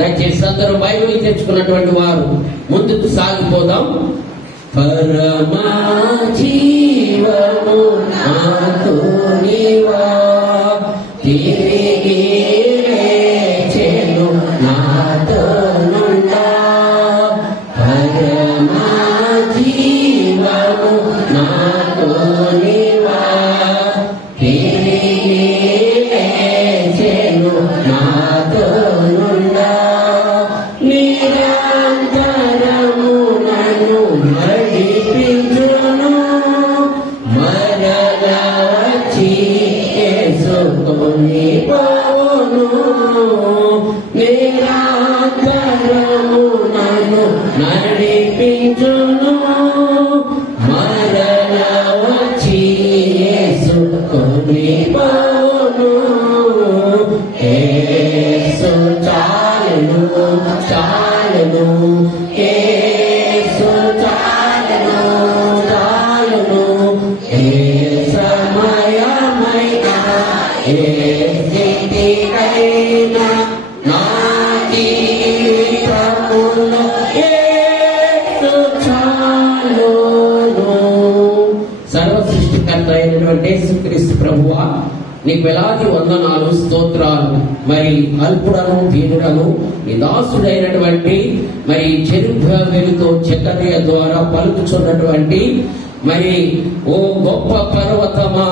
దయచేసి అందరూ బైబిల్ తెచ్చుకున్నటువంటి వారు ముందుకు సాగిపోదాం. పరమా జీవము నాతో నీవా తిరిగి లేచెను నాతో నుండా. పరమా జీవము నాతో నీవా తిరిగి లేచెను నాతో నుండా. నిరంతరము నన్ను నడిపించును మరలా వచ్చి యేసుకొని పోవును. నిరంతరము నన్ను నడిపించును మరలా వచ్చి యేసుకొని పోవును. యేసు చాలును చాలును యేసు చాలును చాలును. ఏ సమయమైనా ఏ స్థితికైనా నా జీవితములో యేసు చాలును. సర్వ సృష్టికర్త అయినటువంటి యేసుక్రీస్తు ప్రభువా, నీకు వేలాది వందనాలు, స్తోత్రాలు. మరి అల్పుడను దీనుడను నీ దాసుడైనటువంటి మరి జెరుబ్బాబెలుతో జకర్యా ద్వారా పలుకుచున్నటువంటి మరి ఓ గొప్ప పర్వతమా,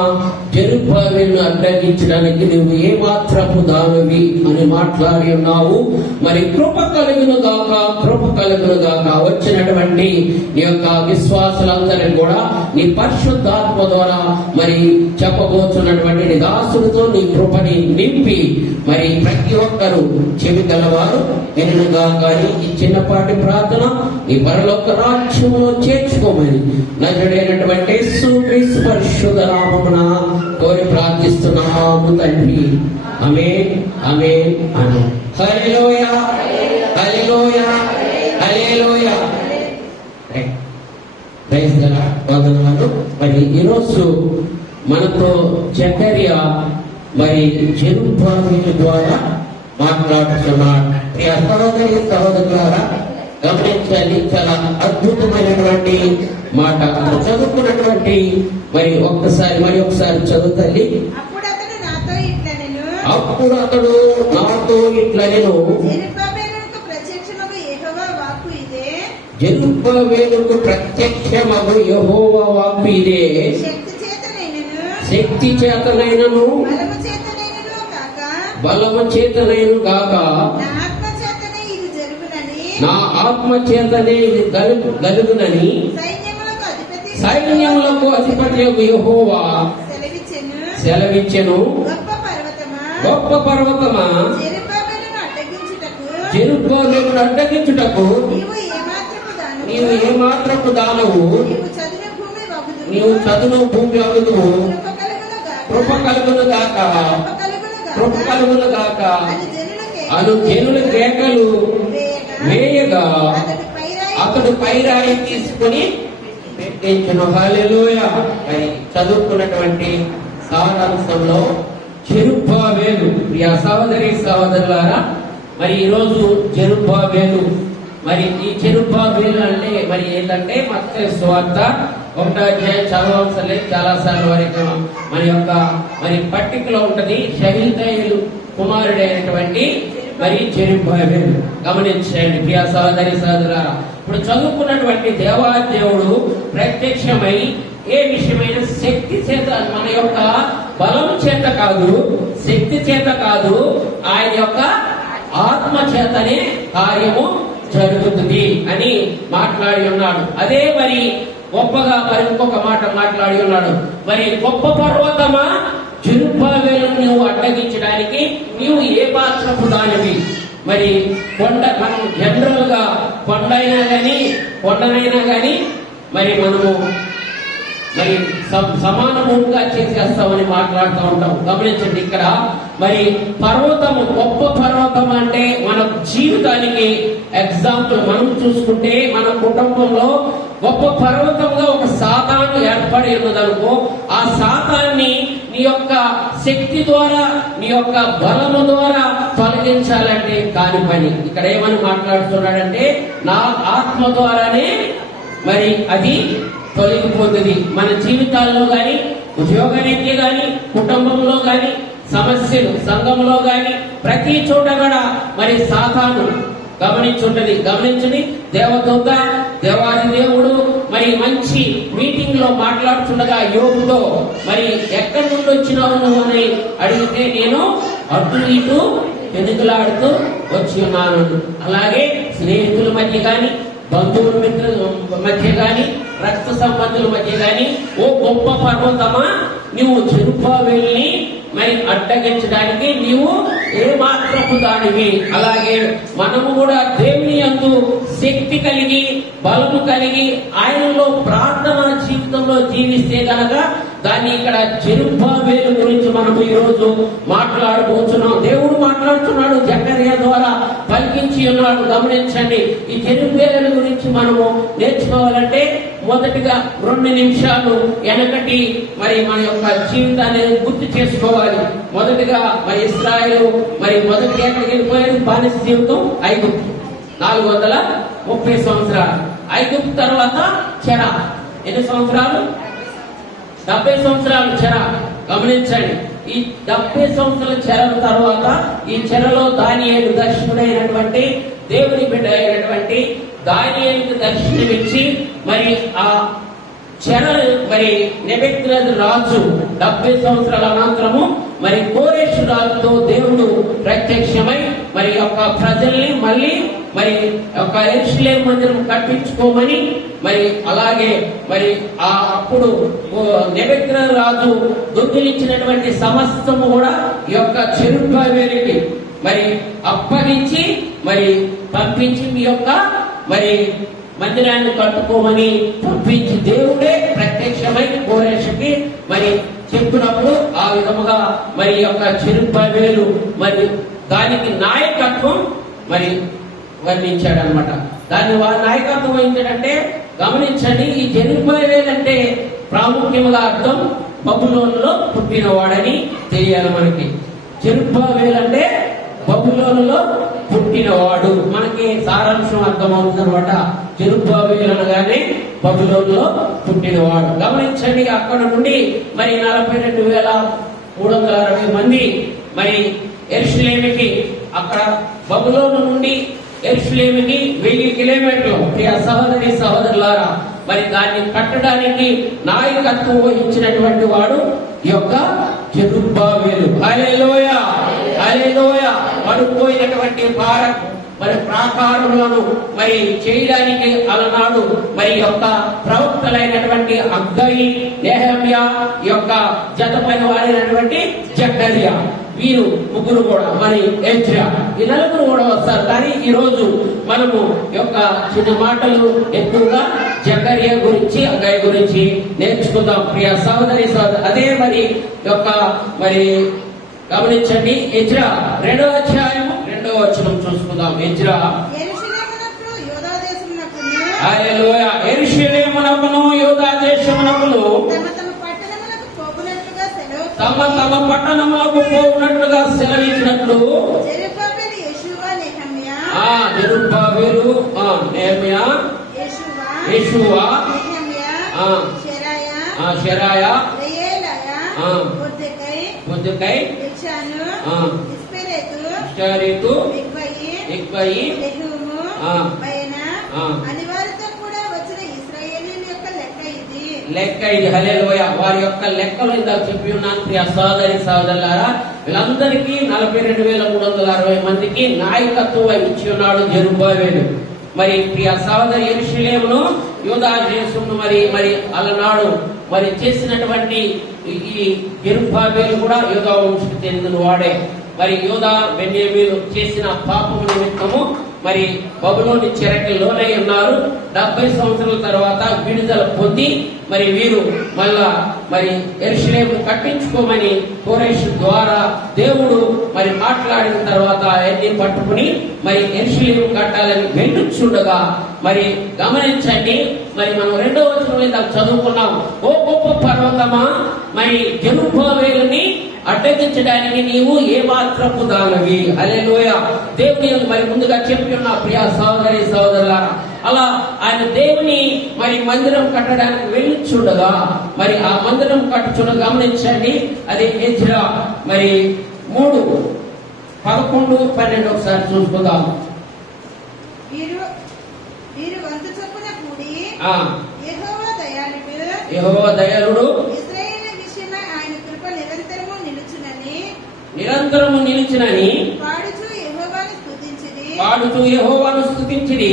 జెరుబ్బాబెలును అడ్డగించడానికి నువ్వు ఏ మాత్రపు దానివి అని మాట్లాడి ఉన్నావు. మరి కృప కలుగును గాక, కృప కలుగును గాక. వచ్చినటువంటి నీ యొక్క విశ్వాసులందరినీ కూడా నీ పరిశుద్ధాత్మ ద్వారా మరి చెప్పబోతున్నటువంటి నీ దాసులతో నీ కృపని నింపి మరి ప్రతి ఒక్కరూ చెవి గలవారు ఎన్నుగా కానీ ఈ చిన్నపాటి ప్రార్థన నీ పరలోక రాజ్యంలో చేర్చుకోమని నజరుడైనటువంటి యేసుక్రీస్తు పరిశుద్ధ నామమున కోరి ప్రార్థిస్తున్నాము తండ్రి. Amen, amen, amen. Hallelujah, hallelujah, hallelujah. Praise the lord. వందనాలు. మరి ఈరోజు మనతో జకర్యా మరి జెరుబ్బాబెలు ద్వారా మాట్లాడుతున్నాడు. ప్రియ సహోదరి సహోదరులారా, గమనించాలి. చాలా అద్భుతమైనటువంటి మాట చదువుకున్నటువంటి మరి ఒకసారి చదువుతాలి. అప్పుడు అతడు నాతో ఇట్లనెను, జెరుబ్బాబెలుకు ప్రత్యక్షమగు యెహోవా వాక్కు ఇదే, శక్తి చేతనైనను బలము చేతనైను గాక నా ఆత్మ చేతనే ఇది గలుగునని సైన్యములకు అధిపతి యెహోవా సెలవిచ్చెను. గొప్ప పర్వతమా, జెరుబ్బాబెలును అడ్డగించుటకు నీవు ఏమాత్రపు దానవు, నీవు చదును భూమి అగుదువు. కృప కలుగును గాక, కృప కలుగును గాక అను జనుల కేకలు వేయగా అతడు పైరాయి తీసుకుని పెట్టించును. హల్లెలూయా. మరి చదువుకున్నటువంటి సారాంశంలో జెరుబ్బాబెలు, ప్రియ సహోదరి సహోదరులారా, మరి ఈరోజు జెరుబ్బాబెలు, మరి ఈ జెరుబ్బాబెలు అంటే మరి ఏంటంటే మత్తయి సువార్త 1వ అధ్యాయం చదవవలసిన లేదు, చాలా సార్లు వరకు మన యొక్క మరి పట్టికలో ఉంటది. షహీల్తయేలు కుమారుడైనటువంటి మరి జెరుబ్బాబెలు. గమనించండి ప్రియ సహోదరి సహోదరులారా, ఇప్పుడు చదువుకున్నటువంటి దేవాదేవుడు ప్రత్యక్షమై ఏ విషయమైన శక్తి చేత, మన యొక్క బలం చేత కాదు, శక్తి చేత కాదు, ఆయన యొక్క ఆత్మ చేతనే కార్యము జరుగుతుంది అని మాట్లాడి ఉన్నాడు. అదే మరి గొప్పగా మరి ఇంకొక మాట మాట్లాడి ఉన్నాడు. మరి గొప్ప పర్వతమా, జెరుబ్బాబెలును నువ్వు అడ్డగించడానికి నీవు ఏ పాత్రపు దానివి. మరి కొండ, మనం జనరల్ గా కొండనైనా గాని మరి మనము మరి సమానముగా చేసేస్తామని మాట్లాడుతూ ఉంటాం. గమనించండి, ఇక్కడ మరి పర్వతము, గొప్ప పర్వతం అంటే మన జీవితానికి ఎగ్జాంపుల్ మనం చూసుకుంటే, మన కుటుంబంలో గొప్ప పర్వతంగా ఒక సాతాను ఏర్పడి ఉన్నదనుకో, ఆ సాతాన్ని నీ యొక్క శక్తి ద్వారా, నీ యొక్క బలము ద్వారా తొలగించాలంటే కాని పని. ఇక్కడ ఏమని మాట్లాడుతున్నాడంటే నా ఆత్మ ద్వారానే మరి అది తొలగిపోతుంది. మన జీవితాల్లో గాని, ఉద్యోగానికి గాని, కుటుంబంలో గాని, సమస్యలు సంఘంలో గాని, ప్రతి చోట కూడా మరి సాతాను గమనించండి. దేవదూత, దేవాది దేవుడు మరి మంచి మీటింగ్ లో మాట్లాడుతుండగా యోగుతో మరి ఎక్కడి నుండి వచ్చినావు నువ్వు అని అడిగితే నేను అటు ఇటు వెనుకలాడుతూ వచ్చి ఉన్నాను. అలాగే స్నేహితుల మధ్య గాని, బంధువుల మిత్రుల మధ్య గాని, రక్త సంబంధుల మధ్య గాని, ఓ గొప్ప పర్వతమా నువ్వు జెరుబ్బాబెలుని మరి అడ్డగించడానికి నీవు ఏమాత్రపు దానివి. అలాగే మనము కూడా దేవుని యందు శక్తి కలిగి, బలము కలిగి, ఆయనలో ప్రార్థన జీవితంలో జీవిస్తే గనక దాన్ని ఇక్కడ జెరుబ్బాబెలు గురించి మనము ఈ రోజు మాట్లాడబోతున్నాం. దేవుడు మాట్లాడుతున్నాడు, జకర్యా ద్వారా పలికించి ఉన్నాడు. గమనించండి, ఈ జెరుబ్బాబెలు గురించి మనము నేర్చుకోవాలంటే మొదటిగా 2 నిమిషాలు వెనకటి మరి మన యొక్క జీవితాన్ని గుర్తు చేసుకోవాలి. మొదటిగా మరి ఇశ్రాయేలు మరి మొదటిగా ఎక్కడికి వెళ్ళిపోయారు? బానిస జీవితం ఐగుప్తు 430 సంవత్సరాలు. ఐగుప్తు తర్వాత చెర. ఎన్ని సంవత్సరాలు? 70 సంవత్సరాలు చెర. గమనించండి, ఈ 70 సంవత్సరాల చెర తర్వాత ఈ చెరలో దానియేలు దర్శకుడైనటువంటి దేవుని బిడ్డ అయినటువంటి దానియేలుకు దర్శనమిచ్చి మరి ఆ చెర మరి నెబుకద్నెజరు రాజు 70 సంవత్సరాల అనంతరము మరి కోరెషు రాజుతో దేవుడు ప్రత్యక్షమై మరి యొక్క ప్రజల్ని మళ్ళీ మరి ఒక యెరూషలేము మందిరం కట్టించుకోమని మరి అలాగే మరి అప్పుడు నెబుకద్నెజరు రాజు దొంగిలించినటువంటి సమస్తము కూడా ఈ యొక్క జెరుబ్బాబెలుకి మరి అప్పగించి మరి పంపించి మీ యొక్క మరి మందిరాన్ని కట్టుకోమని పంపించి దేవుడే ప్రత్యక్షమై కోరెషుకి మరి చెప్పినప్పుడు ఆ విధముగా మరి యొక్క జెరుబ్బాబెలు మరి దానికి నాయకత్వం మరి వర్ణించాడనమాట. దాన్ని వారి నాయకత్వం వహించాడంటే గమనించండి, ఈ జెరుబ్బాబెలు అంటే ప్రాముఖ్యంగా అర్థం బబులోనులో పుట్టినవాడని తెలియాలి మనకి. జెరుబ్బాబెలు అంటే బబులోనులో పుట్టినవాడు. మనకి సారాంశం అర్థమవుతుంది అనమాట. జెరుబ్బాబెలు అనగానే బబులోనులో పుట్టినవాడు. గమనించండి, అక్కడ నుండి మరి 42,360 మంది మరి యెరూషలేముకి, అక్కడ బబులోను నుండి యెరూషలేముకి 1000 కిలోమీటర్లు. ప్రియ సహోదరి సహోదరులారా, మరి దాన్ని కట్టడానికి నాయకత్వం వహించినటువంటి వాడు ఈ యొక్క జెరుబ్బాబెలు. హల్లెలూయా, హల్లెలూయా. పడిపోయినటువంటి మరి ప్రాకారములను మరి చేయడానికి అలనాడు మరి యొక్క ప్రవక్తలైనటువంటి హగ్గయి, నెహెమ్యా, యొక్క జతపైన వారైనటువంటి జకర్యా, వీరు ముగ్గురు కూడా మరి ఎజ్రా, ఈ నలుగురు కూడా వస్తారు. కానీ ఈ రోజు మనము యొక్క చిన్న మాటలు ఎక్కువగా జకర్యా గురించి, హగ్గయి గురించి నేర్చుకుందాం. ప్రియ సహోదరి సహోదరు, అదే మరి యొక్క మరి గమనించండి, ఎజ్రా 2వ అధ్యాయం 2వ వచనం చూసుకుందాం. ఎజ్రా హల్లెలూయా. యెరూషలేమునకును యూదా దేశమునకును తమ తమ పట్టణములకు పోవునట్లుగా సెలవిచ్చినట్లు జెరుబ్బాబెలు, నెహెమ్యా, యెషూవ, షెరాయా, మొర్దెకై, ఇష్టారేతు, బిగ్వయి, లెక్క ఇది. హల్లెలూయా. వారి యొక్క లెక్కలు ఇందాక చెప్పి ఉన్నాను. ప్రియ సోదరి సోదరులారా, వీళ్ళందరికీ 42,360 మందికి నాయకత్వం ఇచ్చి ఉన్నాడు జెరుబ్బాబెలు. మరి ప్రియ సహోదరి యెరూషలేమును యూదా దేశమును మరి అలనాడు మరి చేసినటువంటి ఈ జెరుబ్బాబెలు కూడా యూదా వంశకు చెందిన వాడే. మరి యూదా బెన్యామీను చేసిన పాపము నిమిత్తము మరి బబులోని చెరకి లోనై ఉన్నారు. 70 సంవత్సరాల తర్వాత విడుదల పొంది మరి వీరు మళ్ళా మరి యెరూషలేము కట్టించుకోమని కోరెషు ద్వారా దేవుడు మరి మాట్లాడిన తర్వాత అన్ని పట్టుకుని మరి యెరూషలేము కట్టాలని వెళ్ళుచుండగా మరి గమనించండి, మరి మనం 2వ వచనంలో చదువుకున్నాం. ఓ గొప్ప పర్వతమా మరి జెరుబ్బాబెలుని అడ్డగించడానికి నీవు ఏ మాత్రపు దానవి. హల్లెలూయా. దేవుని మరి ముందుగా చెప్పి ఉన్న ప్రియ సహోదరి సహోదరులారా, అలా ఆయన దేవుని మరి మందిరం కట్టడానికి వెళ్ళి చూడగా మరి ఆ మందిరం కట్టుచున్న గమనించండి. అది ఎజ్రా మరి 3:11-12 ఒకసారి చూసుకుందాం. యెహోవా దయాళుడు, నిరంతరము నిలిచినని పాడుచు యెహోవాను స్తుతించిరి.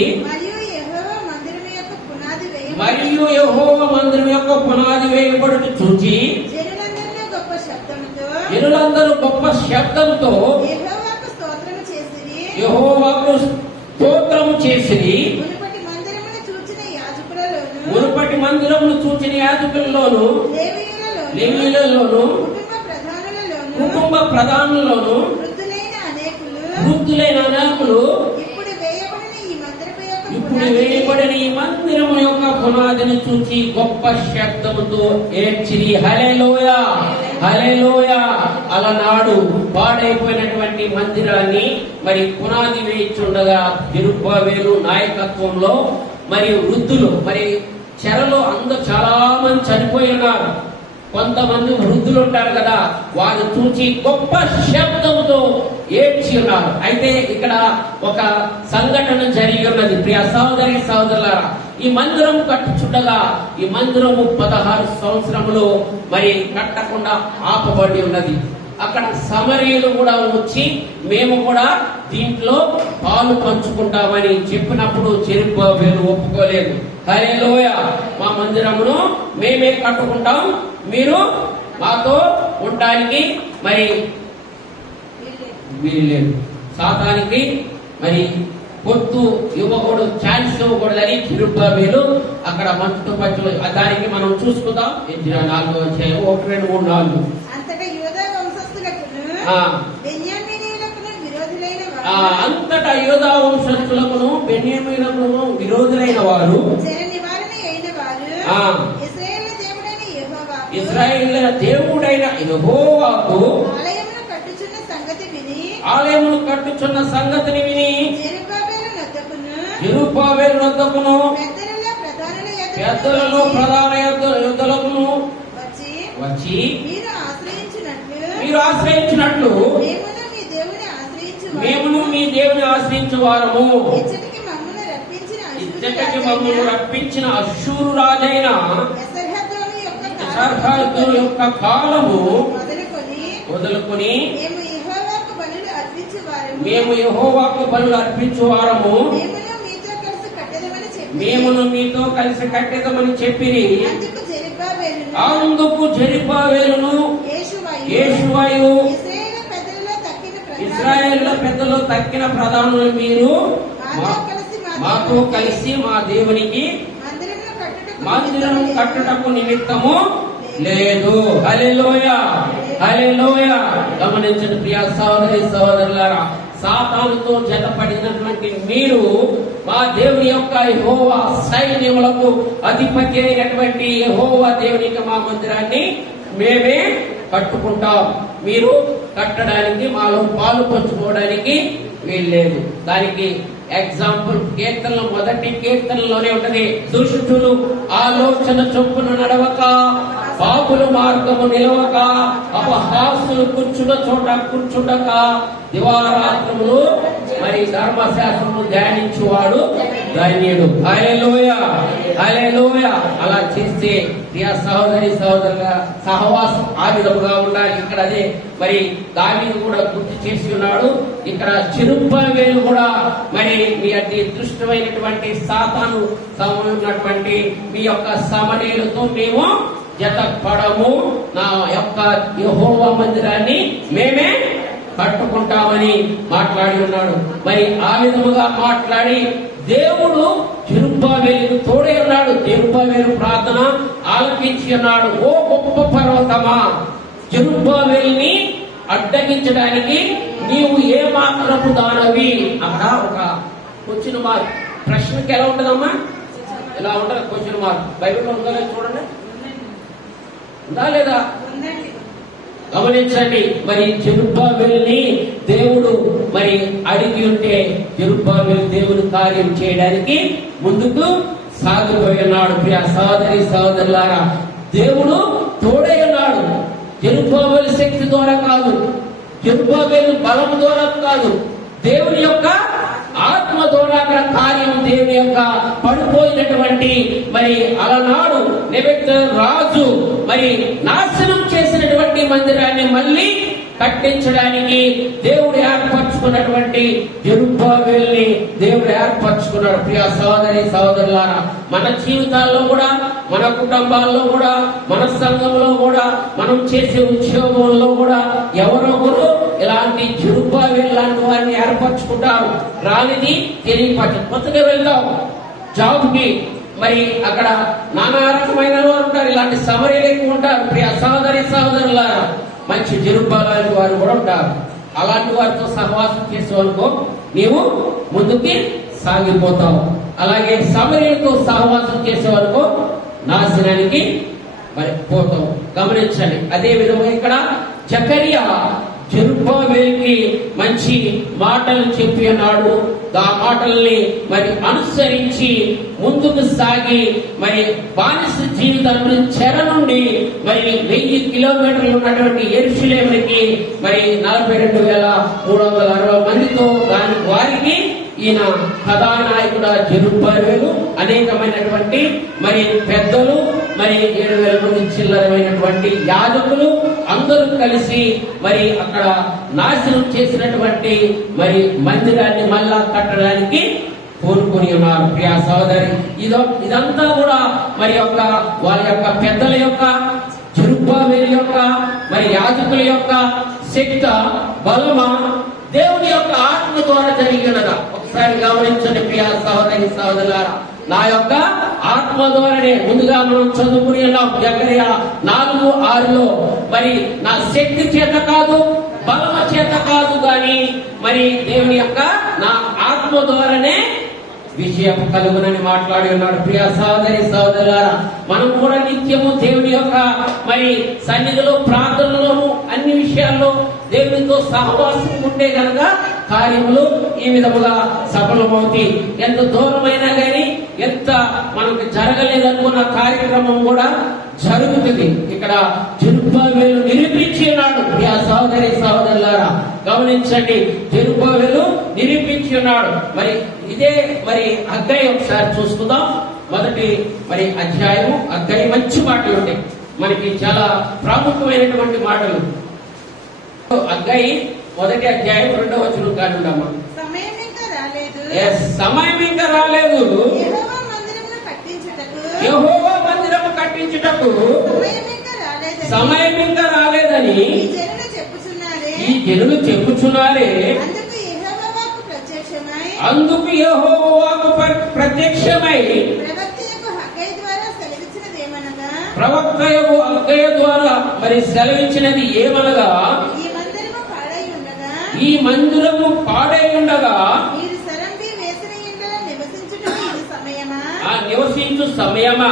మరియు యెహోవా మందిరం యొక్క పునాది వేయబడుట చూచి జనులందరూ గొప్ప శబ్దంతో యెహోవాకు స్తోత్రము చేసిరి. మునుపటి మందిరమును చూచిన యాజకులలోను లేవీయులలోను కుటుంబ ప్రధానులలోను వృద్ధులైన అనేకులు ఇప్పుడు వేయబడిన ఈ మందిరము యొక్క పునాదిని చూచి గొప్ప శబ్దముతో ఏడ్చిరి. హల్లెలూయా, హల్లెలూయా. అలనాడు పాడైపోయినటువంటి మందిరాన్ని మరి పునాది వేయిచుండగా జెరుబ్బాబెలు నాయకత్వంలో మరి వృద్ధులు మరి చెరలో అందరూ చాలా మంది చనిపోయి ఉన్నారు. కొంతమంది వృద్ధులు ఉంటారు కదా, వారు చూచి గొప్ప శబ్దంతో ఏడ్చి ఉన్నారు. అయితే ఇక్కడ ఒక సంఘటన జరిగి ఉన్నది. ప్రియ సహోదరి సహోదరులారా, ఈ మందిరం కట్టుచుండగా ఈ మందిరము 16 సంవత్సరములు మరి కట్టకుండా ఆపబడి ఉన్నది. అక్కడ సమరీయులు కూడా వచ్చి మేము కూడా దీంట్లో పాలు పంచుకుంటామని చెప్పినప్పుడు జెరుబ్బాబెలు ఒప్పుకోలేదు. హల్లెలూయా. మా మందిరమును మేమే కట్టుకుంటాం, మీరు మాతో ఉండడానికి మరి వీల్లేదు. సాతానికి మరి పొత్తు ఇవ్వకూడదు, ఛాన్స్ ఇవ్వకూడదని జెరుబ్బాబెలు అక్కడ మంచుతో పంచు. దానికి మనం చూసుకుందాం. 4 అధ్యాయం 1, 2, 3, 4. అంతటా యూదా వంశస్థులకును బెన్యామీనులకును విరోధులైన వారు ఇశ్రాయేలు దేవుడైన యెహోవాకు ఆలయమును కట్టుచున్న సంగతిని విని జెరుబ్బాబెలు వద్దకును పెద్దలలో ప్రధాన యుద్ధలకును వచ్చి మీరు ఆశ్రయించినట్లు మేమును మీ దేవుని ఆశ్రయించు వారము. ఇచ్చటికి మమ్మల్ని రప్పించిన అష్షూరు రాజైన ఎసర్హద్దోను యొక్క కాలము మొదలుకొని మేము యెహోవాకు బలులు అర్పించు వారము, మేమును మీతో కలిసి కట్టెదమని చెప్పిరి. అందుకు జెరుబ్బాబెలును యేషువయు ఇశ్రాయేలు పెద్దలు తక్కిన ప్రధానులు మీరు మాతో కలిసి మా దేవునికి మందిరం కట్టుటకు నిమిత్తము లేదు. హల్లెలూయా, హల్లెలూయా. గమనించండి ప్రియ సహోదరి సహోదరులారా, సాతానుతో జతపడినటువంటి మీరు మా దేవుని యొక్క యెహోవా సైన్యములకు అధిపతి అయినటువంటి యెహోవా దేవునికి మా మందిరాన్ని మేమే కట్టుకుంటాం, మీరు కట్టడానికి మాలో పాలు పంచుకోవడానికి వీల్లేదు. దానికి ఎగ్జాంపుల్ కీర్తనలో 1వ కీర్తనలోనే ఉంటది. దుష్టులు ఆలోచన చొప్పున నడవక, పాపుల మార్గము నిలవక, అపహాసులు కూర్చున్న చోట కూర్చుండక, దివారాత్రములు మరి ధర్మశాస్త్రము ధ్యానించువాడు ధన్యుడు. హల్లెలూయా, హల్లెలూయా. అలా చేస్తే ప్రియ సహోదరి సహోదరుల సహవాసం ఆ విధముగా ఉండాలి. ఇక్కడ అదే మరి దావీదు కూడా గుర్తు చేసి ఉన్నాడు. ఇక్కడ జెరుబ్బాబెలు కూడా మరి మీ అతి దృష్టమైనటువంటి సాతాను ఉన్నటువంటి మీ యొక్క సమరీయులతో మేము జతపడము, నా యొక్క యెహోవా మందిరాన్ని మేమే కట్టుకుంటామని మాట్లాడి ఉన్నాడు. మరి ఆ విధముగా మాట్లాడి దేవుడు జెరుబ్బాబెలుకు తోడే ఉన్నాడు. జెరుబ్బాబెలు ప్రార్థన ఆలకించి ఉన్నాడు. ఓ గొప్ప పర్వతమా, జెరుబ్బాబెలుని అడ్డగించడానికి నీవు ఏ మాత్రపు దానవి. అక్కడ ఒక క్వశ్చన్ మార్క్. ప్రశ్నకి ఎలా ఉంటదమ్మా? ఎలా ఉంటది క్వశ్చన్ మార్క్? బైబిల్లో ఉందా చూడండి. ఉందా లేదా? గమనించండి. మరి జెరుబ్బాబెలుని దేవుడు మరి అడిగి ఉంటే జెరుబ్బాబెలు దేవుని కార్యం చేయడానికి ముందుకు సాగిపోయి ఉన్నాడు. ప్రియ సహోదరి సహోదరులారా, దేవుడు తోడై ఉన్నాడు. జెరుబ్బాబెలు శక్తి ద్వారా కాదు, జెరుబ్బాబెలు బలం ద్వారా కాదు, దేవుని యొక్క ఆత్మ ద్వారా అక్కడ కార్యం, దేవుని యొక్క పడిపోయినటువంటి మరి అలనాడు నెబుకద్నెజరు రాజు మరి నాశనం చేసినటువంటి మందిరాన్ని మళ్ళీ కట్టించడానికి దేవుడు ఏర్పరచుకున్నటువంటి జెరుబ్బాబెలుని దేవుడు ఏర్పరచుకున్నాడు. ప్రియ సహోదరి సహోదరులారా, మన జీవితాల్లో కూడా, మన కుటుంబాల్లో కూడా, మన సంఘంలో కూడా, మనం చేసే ఉద్యోగంలో కూడా ఎవరొకరు ఇలాంటి జెరుబ్బాబెలు లాంటి వారిని ఏర్పరచుకుంటారు. రానిది తెలియపరచు. కొత్తగా వెళ్తాం జాబ్ కి, మరి అక్కడ నానా రకమైన వారు ఉంటారు, ఇలాంటి సమరీలు ఎక్కువ ఉంటారు. ప్రియ సహోదరి సహోదరులారా, మంచి జెరుబ్బాబెలు వారు కూడా ఉంటారు. అలాంటి వారితో సహవాసం చేసేవనుకో నీవు ముందుకి సాగిపోతావు. అలాగే సమరీలతో సహవాసం చేసేవనుకో నాశనానికి మరి పోతావు. గమనించండి. అదే విధంగా ఇక్కడ జకరియా జెరుబ్బాబెలుకి మంచి మాటలు చెప్పి ఉన్నాడు. ఆ మాటల్ని మరి అనుసరించి ముందుకు సాగి మరి బానిస జీవితం చెర నుండి మరి 1000 కిలోమీటర్లు ఉన్నటువంటి యెరూషలేముకి మరి 42,360 మందితో వారికి ఈయన కథానాయకుడు జెరుబ్బాబెలు, అనేకమైనటువంటి మరి పెద్దలు, మరి 7,000 మంది చిల్లరమైనటువంటి యాజకులు అందరూ కలిసి మరి అక్కడ నాశనం చేసినటువంటి మరి మందిరాన్ని మళ్ళా కట్టడానికి కోరుకుని ఉన్నారు. ప్రియ సోదరి, ఇదంతా కూడా మరి వాళ్ళ యొక్క పెద్దల యొక్క, జెరుబ్బాబెలు యొక్క, మరి యాజకుల యొక్క శక్తి బలమా, దేవుని యొక్క ఆత్మ ద్వారా జరిగినదా? ఒకసారి గమనించండి ప్రియ సహోదరి సహోదరులారా. నా యొక్క ఆత్మ ద్వారానే ముందుగా మనం చదువుకుని ఉన్నాం జకరియా 4:6లో మరి నా శక్తి చేత కాదు, బలమ చేత కాదు, కానీ మరి దేవుని యొక్క నా ఆత్మ ద్వారానే విజయం కలుగునని మాట్లాడి ఉన్నాడు. ప్రియ సహోదరి సహోదరులారా, మనం కూడా నిత్యము దేవుని యొక్క మరి సన్నిధిలో, ప్రార్థనలోను, అన్ని విషయాల్లో దేవునితో సహవాసం ఉంటే గనక కార్యములు ఈ విధముగా సఫలమవుతాయి. ఎంత దూరమైనా గాని, ఎంత మనకు జరగలేదనుకున్న కార్యక్రమం కూడా జరుగుతుంది. ఇక్కడ జెరుబ్బాబెలు నిరూపించి ఉన్నాడు. ప్రియ సహోదరి సహోదరులారా, గమనించండి. జెరుబ్బాబెలు నిరూపించి ఉన్నాడు. మరి ఇదే మరి హగ్గై ఒకసారి చూసుకుందాం. మొదటి మరి అధ్యాయము హగ్గై మంచి మాటలు ఉంటాయి, మనకి చాలా ప్రాముఖ్యమైనటువంటి మాటలు. హగ్గై మొదటి అధ్యాయం 2వ వచనం కానుండమ్మా. సమయం ఇంకా రాలేదు, యెహోవా మందిరము కట్టించుటకు సమయం ఇంకా రాలేదని ఈ జనులు చెప్పుచున్నారే. అందుకు యెహోవాకు ప్రత్యక్షమై ప్రవక్తయగు హగ్గయి ద్వారా మరి సెలవిచ్చినది ఏమనగా, ఈ మందిరము పాడై ఉండగా నివసించు సమయమా,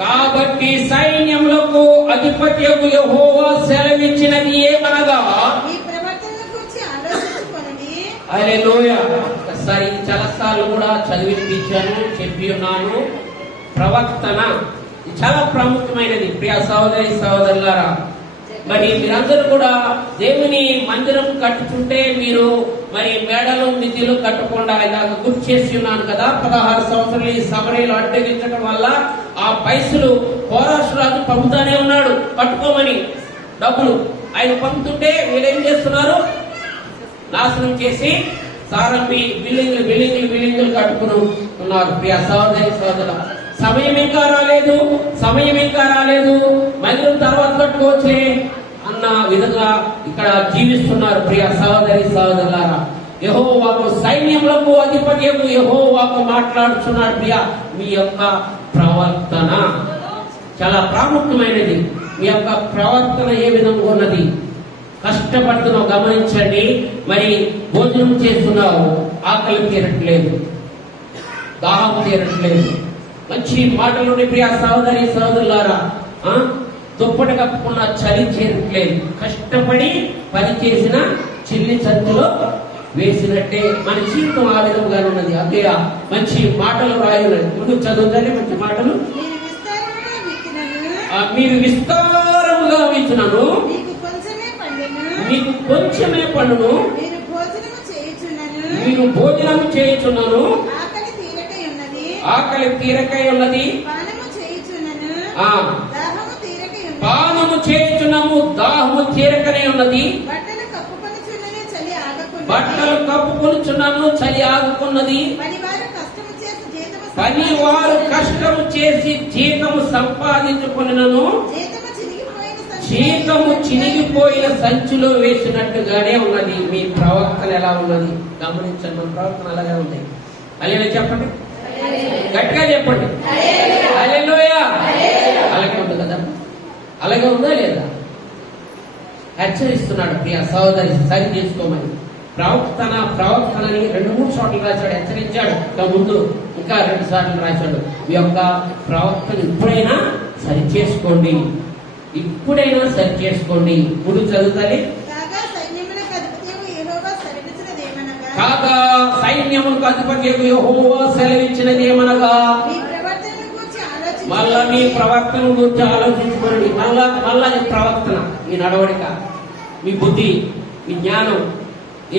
కాబట్టి సైన్యములకు అధిపత్యకు యెహోవా సెలవిచ్చినది ఏమనగా. హల్లెలూయా. ఒకసారి చాలాసార్లు కూడా చదివినిపించాను, చెప్పి ఉన్నాను. ప్రవక్తన చాలా ప్రాముఖ్యమైనది. ప్రియ సహోదరి సహోదరులారా, మరి మీరందరూ కూడా దేవుని మందిరం కట్టుకుంటే మీరు మరి మేడలు మిద్దిలు కట్టకుండా ఇలాగ గుర్తు చేసి ఉన్నాను కదా. 16 సంవత్సరాలు ఈ సమరీలు అడ్డగించడం వల్ల ఆ పైసలు కోరాషు రాజు పంపుతానే ఉన్నాడు కట్టుకోమని డబ్బులు. ఆయన పంపుతుంటే వీళ్ళేం చేస్తున్నారు, నాశనం చేసి సారంపి బిల్డింగ్లు కట్టుకుని ఉన్నారు. ప్రియ సహోదరి సహోదరుల, సమయం ఇంకా రాలేదు, మందిరం తర్వాత కట్టుకోవచ్చే అన్న విధంగా ఇక్కడ జీవిస్తున్నారు. ప్రియ సహోదరి సహోదరులారా, యెహోవాకు సైన్యములకు అధిపత్యము యెహోవాకు మాట్లాడుచున్నాడు. ప్రియ, మీ యొక్క ప్రవర్తన చాలా ప్రాముఖ్యమైనది. మీ యొక్క ప్రవర్తన ఏ విధంగా ఉన్నది? కష్టపడుతున్నావు, గమనించండి. మరి భోజనం చేస్తున్నావు, ఆకలి తీరట్లేదు, దాహం తీరట్లేదు, మంచి మాటలు ప్రియ సహోదరి సహోదరులారా, దుప్పటి కప్పుకున్న చలి చేరట్లేదు. కష్టపడి పని చేసిన చిల్లి చందులో వేసినట్టే మన జీవితం ఆ విధంగా ఉన్నది. అదే మంచి మాటలు రాయున్నది. ముందు చదువుతానే మంచి మాటలు. మీరు విస్తారముగా విచ్చునను, మీకు కొంచెమే పండును, మీరు భోజనము చేయుచున్నను, ఆకలి తీరకై ఉన్నది, పానము చేయుచున్నాము, దాహము తీరకనే ఉన్నది, బట్టలు కప్పుకొనుచున్నాను, చలి ఆగుకున్నది, పని వారు కష్టము చేసి జీతము సంపాదించుకున్నను, జీతము చినిగిపోయిన సంచిలో వేసినట్టుగానే ఉన్నది. మీ ప్రవర్తన ఎలా ఉన్నది గమనించండి. మన ప్రవర్తన అలాగే ఉంది. అలా చెప్పండి, గట్టిగా చెప్పండి. హల్లెలూయా. అలాగే ఉంది కదా? అలాగే ఉందా లేదా? హెచ్చరిస్తున్నాడు ప్రియ సహోదరి, సరి చేసుకోమని. ప్రవక్తనని 2-3 చోట్ల రాశాడు, హెచ్చరించాడు. ఇంకా ముందు ఇంకా 2 సార్లు రాశాడు. మీ యొక్క ప్రవక్తను ఇప్పుడైనా సరి చేసుకోండి, ఇప్పుడైనా సరి చేసుకోండి. ఇప్పుడు చదువుతాలి. కాగా సైన్యములకు అధిపతి యెహోవా సెలవిచ్చినదేమనగా, మళ్ళా మీ ప్రవర్తన గురించి ఆలోచించుకోండి. మళ్ళా ఈ ప్రవర్తన, మీ నడవడిక, మీ బుద్ధి, మీ జ్ఞానం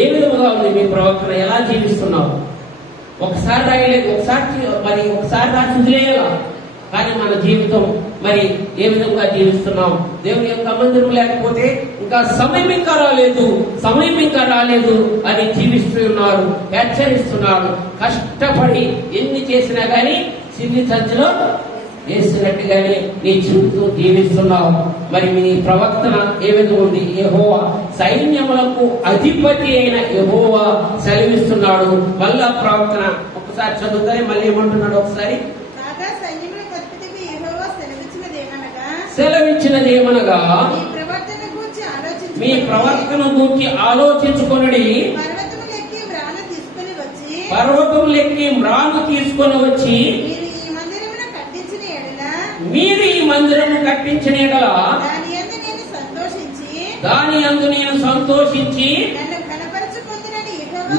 ఏ విధముగా ఉంది? మీ ప్రవర్తన ఎలా జీవిస్తున్నావు? ఒకసారి రాయలేదు, ఒకసారి రాసి వదిలేయాల. కానీ మన జీవితం మరి ఏ విధంగా జీవిస్తున్నాం? దేవుని యొక్క మందిరం లేకపోతే ఇంకా సమయం ఇంకా రాలేదు అని జీవిస్తున్నారు, హెచ్చరిస్తున్నాడు. కష్టపడి ఎన్ని చేసినా గాని చిన్ని సంచిలో వేసినట్టుగానే నీ జీవితం జీవిస్తున్నావు. మరి మీ ప్రవర్తన ఏ విధంగా ఉంది? యెహోవా సైన్యములకు అధిపతి అయిన యెహోవా సెలవిస్తున్నాడు. మళ్ళా ప్రవర్తన ఒకసారి చదువుతానే మళ్ళీ ఏమంటున్నాడు ఒకసారి. సెలవిచ్చినదేమనగా, మీ ప్రవర్తన గురించి ఆలోచించుకొనుడి. పర్వతములెక్కి మ్రాను తీసుకొని వచ్చి మీరు ఈ మందిరము కట్టించిన యెడల దాని యందు నేను సంతోషించి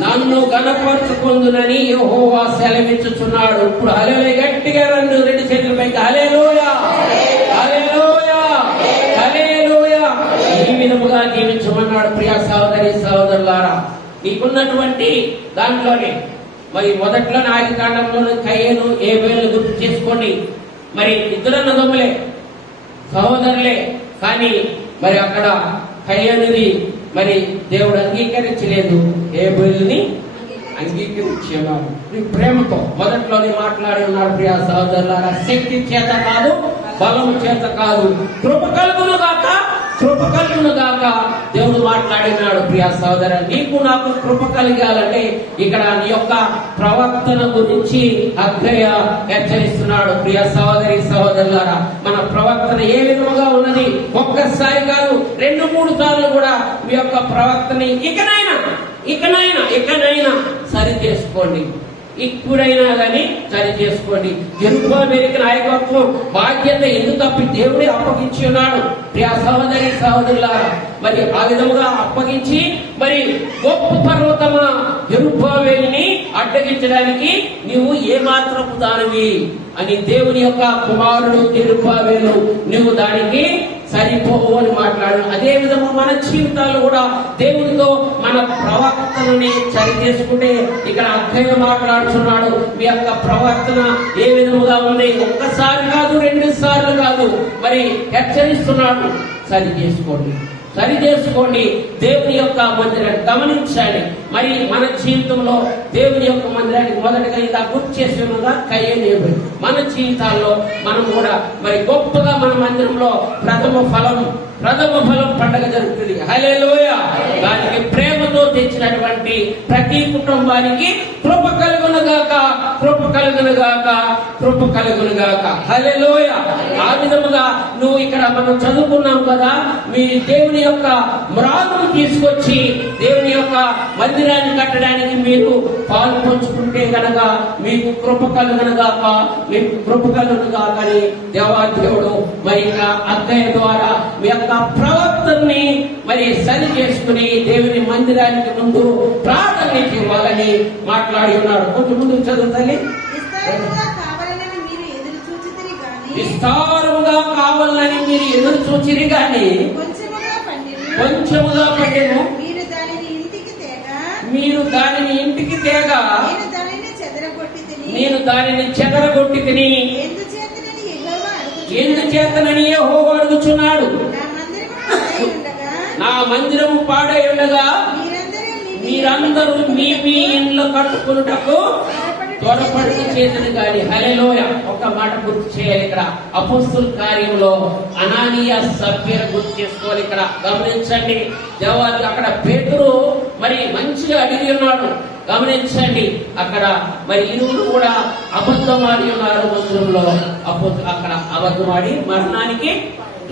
నన్ను గణపరచుకొందునని యెహోవా సెలవిచ్చుచున్నాడు. ఇప్పుడు హల్లెలూయా గట్టిగా 2 చేతుల పైకి హల్లెలూయా, హల్లెలూయా, హల్లెలూయా. ఈ విధముగా జీవించమన్నాడు. ప్రియ సహోదరి సహోదరులారా, నీకున్నటువంటి దాంట్లోనే మరి మొదట్లోనే ఆదికాండంలోని కయ్యను ఏబేలు గుర్తు చేసుకోండి. మరి ఇద్దరు అన్నదమ్ములే, సహోదరులే. కానీ మరి అక్కడ కయ్యనుది మరి దేవుడు అంగీకరించలేదు, ఏబేలుని అంగీకరించేవాడు. ప్రేమతో మొదట్లోనే మాట్లాడి ఉన్నాడు. ప్రియ సహోదరులారా, శక్తి చేత కాదు, బలం చేత కాదు, కృప కలుగును గాక దేవుడు మాట్లాడినాడు. ప్రియ సహోదర, నీకు నాకు కృప కలిగాలంటే ఇక్కడ నీ యొక్క ప్రవర్తన గురించి అగ్గయ్య హెచ్చరిస్తున్నాడు. ప్రియ సహోదరి సహోదరులారా, మన ప్రవర్తన ఏ విధముగా ఉన్నది? ఒక్కసారి కాదు, 2-3 సార్లు కూడా మీ యొక్క ప్రవర్తన ఇకనైనా సరి చేసుకోండి. ఇప్పుడైనా గాని సరి చేసుకోండి. యెహోవాకి నాయకత్వం బాధ్యత ఎందుకు దేవుడే అప్పగించి ఉన్నాడు. ప్రియ సహోదరి సహోదరులారా, మరి ఆ విధముగా అప్పగించి మరి గొప్ప పర్వతమా యెరూషలేముని అడ్డగించడానికి నీవు ఏమాత్రపు దానివి అని దేవుని యొక్క కుమారుడు యెరూషలేము నువ్వు దానికి సరిపోవు అని మాట్లాడు. అదే విధంగా మన జీవితాలు కూడా దేవునితో మన ప్రవర్తనని సరి చేసుకుంటే ఇక్కడ అర్థంగా మాట్లాడుతున్నాడు. మీ యొక్క ప్రవర్తన ఏ విధముగా ఉంది? ఒక్కసారి కాదు, 2 సార్లు కాదు, మరి హెచ్చరిస్తున్నాడు. సరి చేసుకోండి. దేవుని యొక్క మందిరాన్ని గమనించాలి. మరి మన జీవితంలో దేవుని యొక్క మందిరానికి మొదటగా ఇలా గుర్తు చేసేగా కయ్యేది. మన జీవితాల్లో మనం కూడా మరి గొప్పగా మన మందిరంలో ప్రథమ ఫలం పండగ జరుగుతుంది. హల్లెలూయా. దానికి ప్రేమతో తెచ్చినటువంటి ప్రతి కుటుంబానికి కృప కలుగునుగాక, కృప కలుగునుగాక, కృప కలుగునుగాక. హల్లెలూయ. ఆ విధముగా నువ్వు ఇక్కడ మనం చదువుకున్నాం కదా, మీ దేవుని యొక్క మ్రాణును తీసుకొచ్చి దేవుని యొక్క మందిరాన్ని కట్టడానికి మీరు పాలు పంచుకుంటే గనక మీకు కృప కలుగునుగాక, మీకు కృప కలుగునుగాక అని దేవాదేవుడు మరి అక్కయ్య ద్వారా మీ యొక్క ప్రవర్తనని మరి సరి చేసుకుని దేవుని మందిరానికి ముందు ప్రాధాన్యత ఇవ్వాలని మాట్లాడి ఉన్నాడు. కొంచెం ముందు చదువుతాలి. విస్తారముగా కావాలని మీరు ఎదురు చూచితిరి గాని విస్తారముగా కావాలని మీరు ఎదురు చూచిరి గాని కొంచెముగా పండిను. కొంచెముగా పండెను. మీరు దానిని ఇంటికి తేగ మీరు దానిని ఇంటికి తేగ నేను దానిని చెదరగొట్టి తిని నేను దానిని చెదరగొట్టి తిని ఎందుచేతనని యెహోవా అడుగుచున్నాడు. ఎందుచేతనని యెహోవా అడుగుచున్నాడు. నా మందిరము పాడై నా మందిరము పాడై ఉండగా ఉండగా మీరందరూ మీ ఇండ్లు కట్టుకున్నటకు త్వరపడుతూ చేతులు గాని. హల్లెలూయ. ఒక మాట గుర్తు చేయాలి ఇక్కడ. అపోస్తుల కార్యంలో అనానీయ సభ్యులు గుర్తు చేసుకోవాలి. ఇక్కడ గమనించండి. దేవాది అక్కడ పేతురు మరి మంచిగా అడిగి ఉన్నాడు. గమనించండి. అక్కడ మరి ఇరువురు కూడా అబద్ధమాడి ఉన్నారు. మందిరంలో అక్కడ అబద్ధమాడి మరణానికి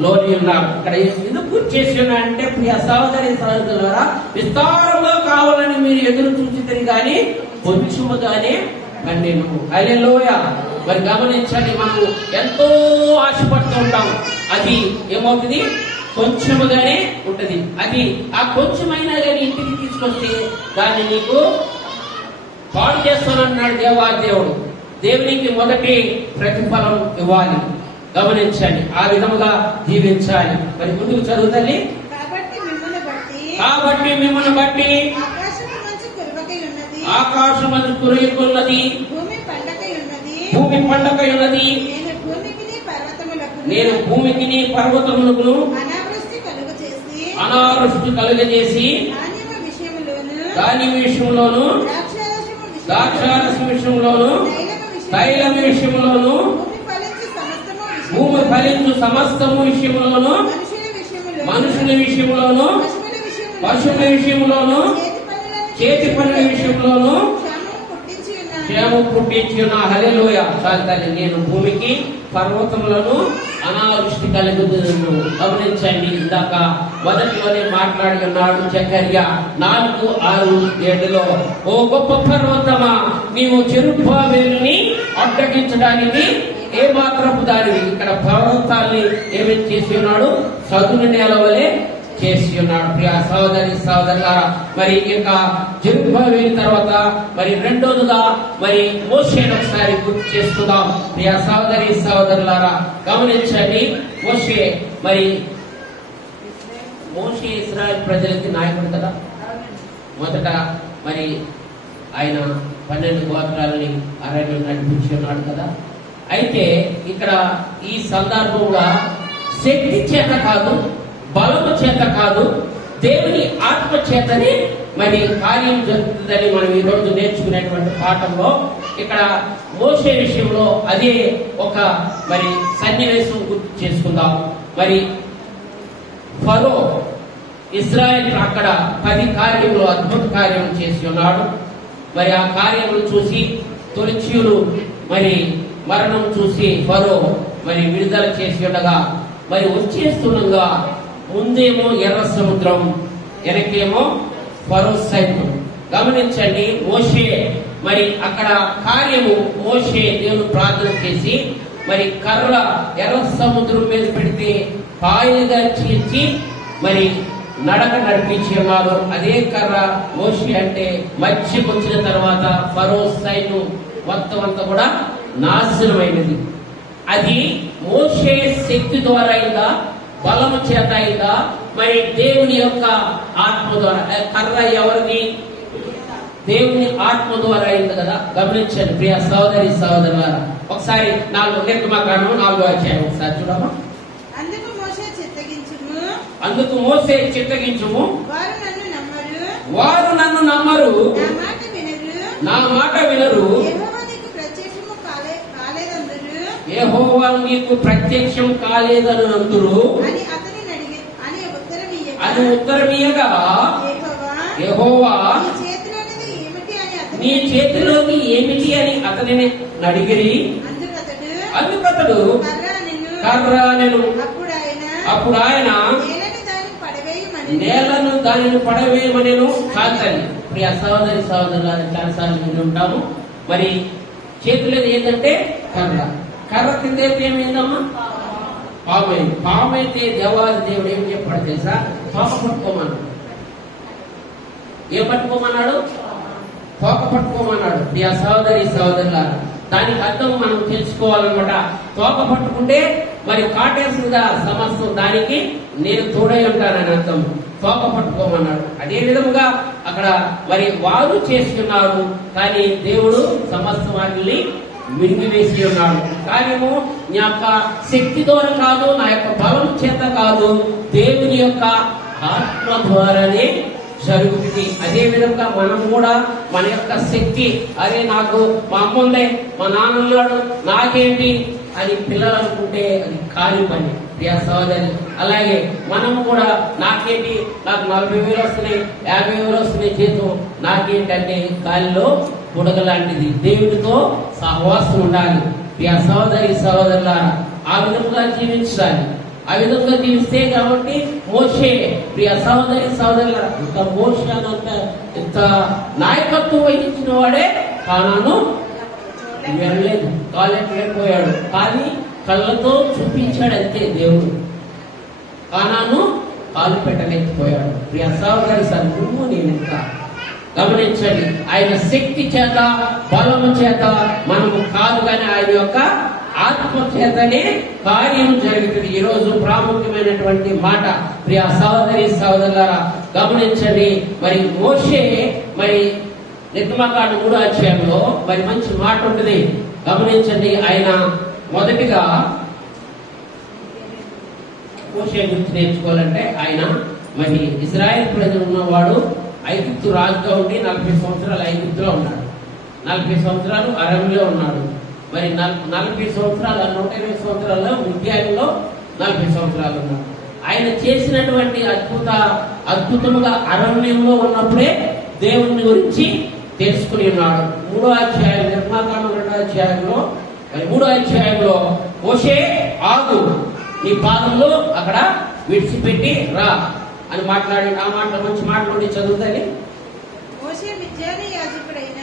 లోని ఉన్నారు. ఇక్కడ ఎందుకు గుర్తు చేసి ఉన్నాడంటే ప్రియ సహోదరి సహోదరులారా, విస్తారంగా కావాలని మీరు ఎదురు చూచితిరి గాని కొంచెముగానే పండెను. హల్లెలూయా. మరి గమనించండి, మనం ఎంతో ఆశపడుతూ ఉంటాం. అది ఏమవుతుంది? కొంచెముగానే ఉంటది. అది ఆ కొంచెమైనా కానీ ఇంటికి తీసుకొస్తే దాన్ని నీకు పాడు చేస్తానన్నాడు దేవాదేవుడు. దేవునికి మొదటి ప్రతిఫలం ఇవ్వాలి. గమనించండి. ఆ విధముగా జీవించాలి. మరి ముందుకు చదువుతండి. కాబట్టి మిమ్మల్ని బట్టి ఆకాశమందు కురుయుకున్నది, భూమి పండకై ఉన్నది. నేను భూమికి పర్వతములకు అనావృష్టి కలుగజేసి ధాన్యం విషయంలోను ద్రాక్షారసం విషయంలోను తైలం విషయంలోను భూమి ఫలించు సమస్తము విషయంలోను మనుషుల విషయంలోను పశువుల విషయంలోను చేతి పనుల విషయంలోను క్షేమం పుట్టించి ఉన్న. హల్లెలూయా. చాలు. నేను భూమికి పర్వతములను అనావృష్టి కలుగుతున్నాను. గమనించండి. ఇందాక మొదటిలోనే మాట్లాడి ఉన్నాడు జకర్యా 4:6-7లో. ఓ గొప్ప పర్వతమా, నీవు జెరుబ్బాబెలుని అడ్డగించడానికి ఏ మాత్రపు దానివి. ఇక్కడ పర్వతాన్ని ఏమేమి చేసి ఉన్నాడు? సదును నేల వలె చేసి ఉన్నాడు. ప్రియ సహోదరి సహోదరులారా, మరి ఇంకా జెరుబ్బాబెలు తర్వాత మరి రెండోదిగా మరి మోషేను ఒకసారి గుర్తు చేసుకుందాం. ప్రియ సహోదరి సహోదరులారా, గమనించండి. మోషే ఇశ్రాయేలు ప్రజలకి నాయకుడు కదా. మొదట మరి ఆయన 12 గోత్రాలని అరణ్యం నడిపించి ఉన్నాడు కదా. అయితే ఇక్కడ ఈ సందర్భంగా శక్తి చేత కాదు, బలము చేత కాదు, దేవుని ఆత్మ చేతనే మరి కార్యం జరుగుతుందని మనం ఈ రోజు నేర్చుకునేటువంటి పాఠంలో ఇక్కడ మోషే విషయంలో అదే ఒక మరి సన్నివేశం గుర్తు చేసుకుందాం. మరి ఫరో ఇశ్రాయేలు అక్కడ 10 కార్యములు అద్భుత కార్యం చేసి ఉన్నాడు. మరి ఆ కార్యములు చూసి తొలిచూరు మరి మరణం చూసి ఫరో మరి విడుదల చేసి ఉండగా మరి వచ్చేస్తుండగా ముందేమో ఎర్ర సముద్రం, వెనకేమో ఫరో సైన్యం. గమనించండి. మోషే మరి అక్కడ కార్యము మోషే దేవుని ప్రార్థన చేసి మరి కర్ర ఎర్ర సముద్రం మీద పెడితే పాయలుగా చీల్చి మరి నడక నడిపించి ఉన్నారు. అదే కర్ర మోషే అంటే మధ్యకు వచ్చిన తర్వాత ఫరో సైన్యం మొత్తం అంతా కూడా నాశనమైనది. అది మోషే శక్తి ద్వారా అయిందా, బలము చేత అయిందా, మరి దేవుని యొక్క ఆత్మ ద్వారా? కర్ర ఎవరిది? దేవుని ఆత్మ ద్వారా అయింది కదా. గమనించండి ప్రియ సహోదరి సహోదరులారా. ఒకసారి 4 నిర్గమకాండం 4వ అధ్యాయం ఒకసారి చూడమ్మా. అందుకు మోషే చిత్తగించుము, వారు నన్ను నమ్మరు, నా మాట వినరు, యెహోవా నీకు ప్రత్యక్షం కాలేదని అందురు అని ఉత్తరమియగా యెహోవా నీ చేతిలోనిది ఏమిటి అని నీ చేతిలోకి ఏమిటి అని అతనిని అడిగిరి. అందుకతడు కర్ర నేను. అప్పుడు ఆయన నేలను దానిని పడవేయమనేను కాదని. ప్రియ సహోదరి సహోదరులు చాలాసార్లు విని ఉంటాము. మరి చేతిలో ఏంటంటే కర్ర. కర్ర కింద ఏమైందమ్మా? పామైంది. పామైతే దేవాది దేవుడు ఏం చెప్పాడు తెలుసా? తోక పట్టుకోమన్నాడు. ఏం పట్టుకోమన్నాడు? తోక పట్టుకోమన్నాడు. ప్రియ సహోదరి సహోదరులారా, దానికి అర్థం మనం తెలుసుకోవాలన్నమాట. తోక పట్టుకుంటే మరి కాటేసిందా సమస్తం దానికి నేను తోడై ఉంటానని అర్థం. తోక పట్టుకోమన్నాడు. అదే విధముగా అక్కడ మరి వారు చేస్తున్నారు, కానీ దేవుడు సమస్త వాటిని మింగివేసి ఉన్నాడు. కార్యము నా యొక్క శక్తి ద్వారా కాదు, నా యొక్క బలం చేత కాదు, దేవుని యొక్క ఆత్మ ద్వారానే జరుగుతుంది. అదే విధంగా మనం కూడా మన యొక్క శక్తి, అరే నాకు మా అమ్మ ఉండే, మా నాన్న ఉన్నాడు, నాకేంటి అని పిల్లలు అనుకుంటే అది కాని పని. ప్రియ సహోదరి, అలాగే మనం కూడా నాకేంటి, నాకు 40,000 వస్తున్నాయి, 50,000 వస్తున్నాయి జీతం, నాకేంటంటే గాలిలో బుడగలాంటిది. దేవుడితో సహవాసం ఉండాలి. ప్రియ సహోదరి సహోదరులారా, ఆ విధంగా జీవించాలి. ఆ విధంగా జీవిస్తే కాబట్టి మోషే, ప్రియ సహోదరి సహోదరులారా, ఇంత మోషే అనంత ఇంత నాయకత్వం వహించిన వాడే కానాను వెళ్ళలేదు, కాలేకపోయాడు. కానీ కళ్ళతో చూపించాడు అంతే దేవుడు. కానాను కాలు పెట్టలేకపోయాడు. ప్రియ సహోదరి నువ్వు నేను ఇంకా గమనించండి. ఆయన శక్తి చేత బలము చేత మనము కాదు, కానీ ఆయన యొక్క ఆత్మ చేతనే కార్యం జరుగుతుంది. ఈ రోజు ప్రాముఖ్యమైనటువంటి మాట ప్రియ సహోదరి సహోదరులారా గమనించండి. మరి మోషే మరి నిర్గమకాండ 3వ అధ్యాయంలో మరి మంచి మాట ఉంటుంది, గమనించండి. ఆయన మొదటిగా మోషే గురించి నేర్చుకోవాలంటే ఆయన మరి ఇశ్రాయేల్ ప్రజలు ఉన్నవాడు ఐగుప్తు రాజుగా ఉండి 40 సంవత్సరాలు ఐగుప్తులో ఉన్నాడు, 40 సంవత్సరాలు అరణ్యంలో ఉన్నాడు. మరి 40 సంవత్సరాలు 120 సంవత్సరాల్లో మిద్యానులో 40 సంవత్సరాలు ఉన్నాడు. ఆయన చేసినటువంటి అద్భుతముగా అరణ్యంలో ఉన్నప్పుడే దేవుని గురించి తెలుసుకుని ఉన్నాడు. 3వ అధ్యాయం నిర్గమకాండం 2వ అధ్యాయంలో మరి 3వ అధ్యాయంలో మోషే ఆగు, నీ పాదంలో అక్కడ విడిచిపెట్టి రా అని మాట్లాడి, ఆ మాట మంచి మాట్లాడి చదువుతాయి. మోషే మిద్యాను యాజకుడైన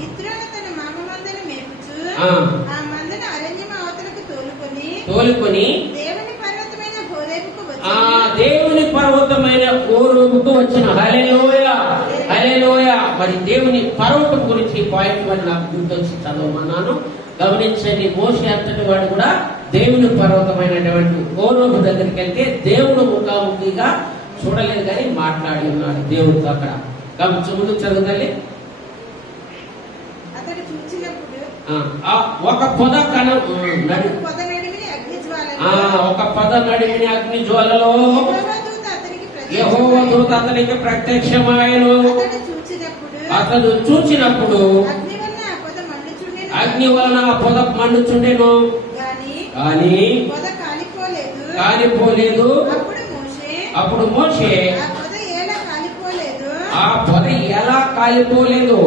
యిత్రోను తన మామ మందను మేపుచు ఆ మందను అరణ్యము అవతలకు తోలుకొని దేవుని పర్వతమైన హోరేబుకు వచ్చి దేవుని పర్వతమైన హోరేబుకు వచ్చిన. హల్లెలూయా హల్లెలూయా. మరి దేవుని పర్వతం గురించి పాయింట్ మరి నాకు గుర్తొచ్చి చదవమన్నాను. గమనించండి, మోషే అంతటి వాడు కూడా దేవుని పర్వతమైనటువంటి హోరేబు దగ్గరికి వెళ్తే దేవుడు ముఖాముఖిగా చూడలేదు, కానీ మాట్లాడి ఉన్నాడు దేవుడితో. అక్కడ ముందు చదవగలి. అతడు చూచినప్పుడు ఒక పొద ఒక పొద నడిమిని అగ్ని జ్వాలలో యెహోవా దూత అతనికి ప్రత్యక్షమాయెను. అతడు చూచినప్పుడు అగ్ని వలన ఆ పొద మండుచుండెను, కానీ కాలిపోలేదు. అప్పుడు మోషే ఆ పొద ఎలా కాలిపోలేదు,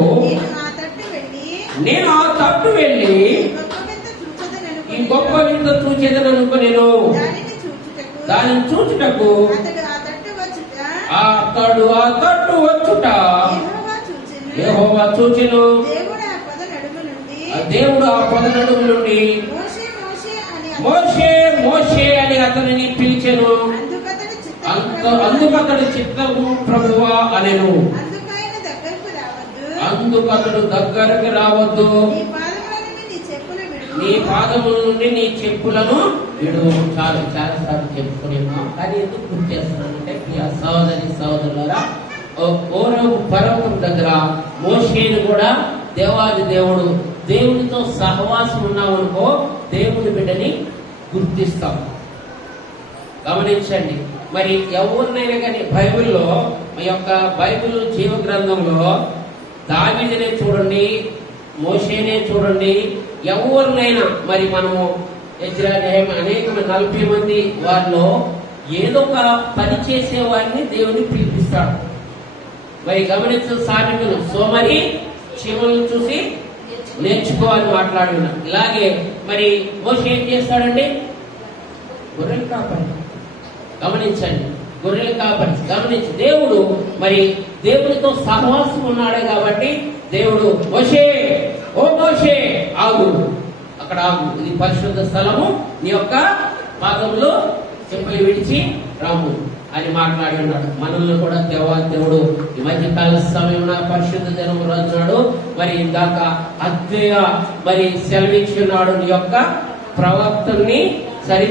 నేను ఆ తట్టు వెళ్ళి ఈ గొప్ప వింత చూచేదని అనుకునేను. దానిని చూచుటకు అతడు ఆ తట్టు వచ్చుట యెహోవా చూచెను. దేవుడు ఆ పొద నడుము నుండి మోషే మోషే అని అతనిని పిలిచెను. అందుకతడు చిత్తము ప్రభువా అనెను. అందుకతడు దగ్గరకు రావద్దు, నీ పాదముల నుండి నీ చెప్పులను విడు. చాలాసార్లు చెప్పుకునేమో, కానీ ఎందుకు గుర్తు చేస్తున్నానంటే ప్రియ సహోదరి సహోదరులారా, హోరేబు పర్వతం దగ్గర మోషేను కూడా దేవాది దేవుడు, దేవునితో సహవాసం ఉన్నామనుకో దేవుని బిడ్డని గుర్తిస్తాం. గమనించండి. మరి ఎవరినైనా కానీ బైబిల్లో, మీ యొక్క బైబిల్ జీవ గ్రంథంలో దావీదునే చూడండి, మోషేనే చూడండి, ఎవరినైనా మరి మనము అనేక 40 మంది వారిలో ఏదో ఒక పని చేసే వారిని దేవుని పిలిపిస్తాడు. మరి గమనించిన సామెతలు సోమరి చీమలను చూసి నేర్చుకోవాలని మాట్లాడి ఉన్నారు. ఇలాగే మరి మోషే ఏం చేస్తాడండి? గొర్రెలు కాపరి. గమనించండి, గొర్రెలు కాపరి. గమనించి దేవుడు మరి దేవుడితో సహవాసం ఉన్నాడే కాబట్టి దేవుడు మోషే, ఓ మోషే ఆగు, అక్కడ ఆగు, ఇది పరిశుద్ధ స్థలము, నీ యొక్క పాదంలో చెప్పులు విడిచి రాము అని మాట్లాడి ఉన్నాడు. మనల్ని కూడా దేవుడు ఈ మధ్య కాల సమయంలో పరిశుద్ధ దినం రోజునాడు మరి ఇందాక అద్వయ మరి సెలవిచ్చున్నాడు, నీ యొక్క ప్రవక్తల్ని సరి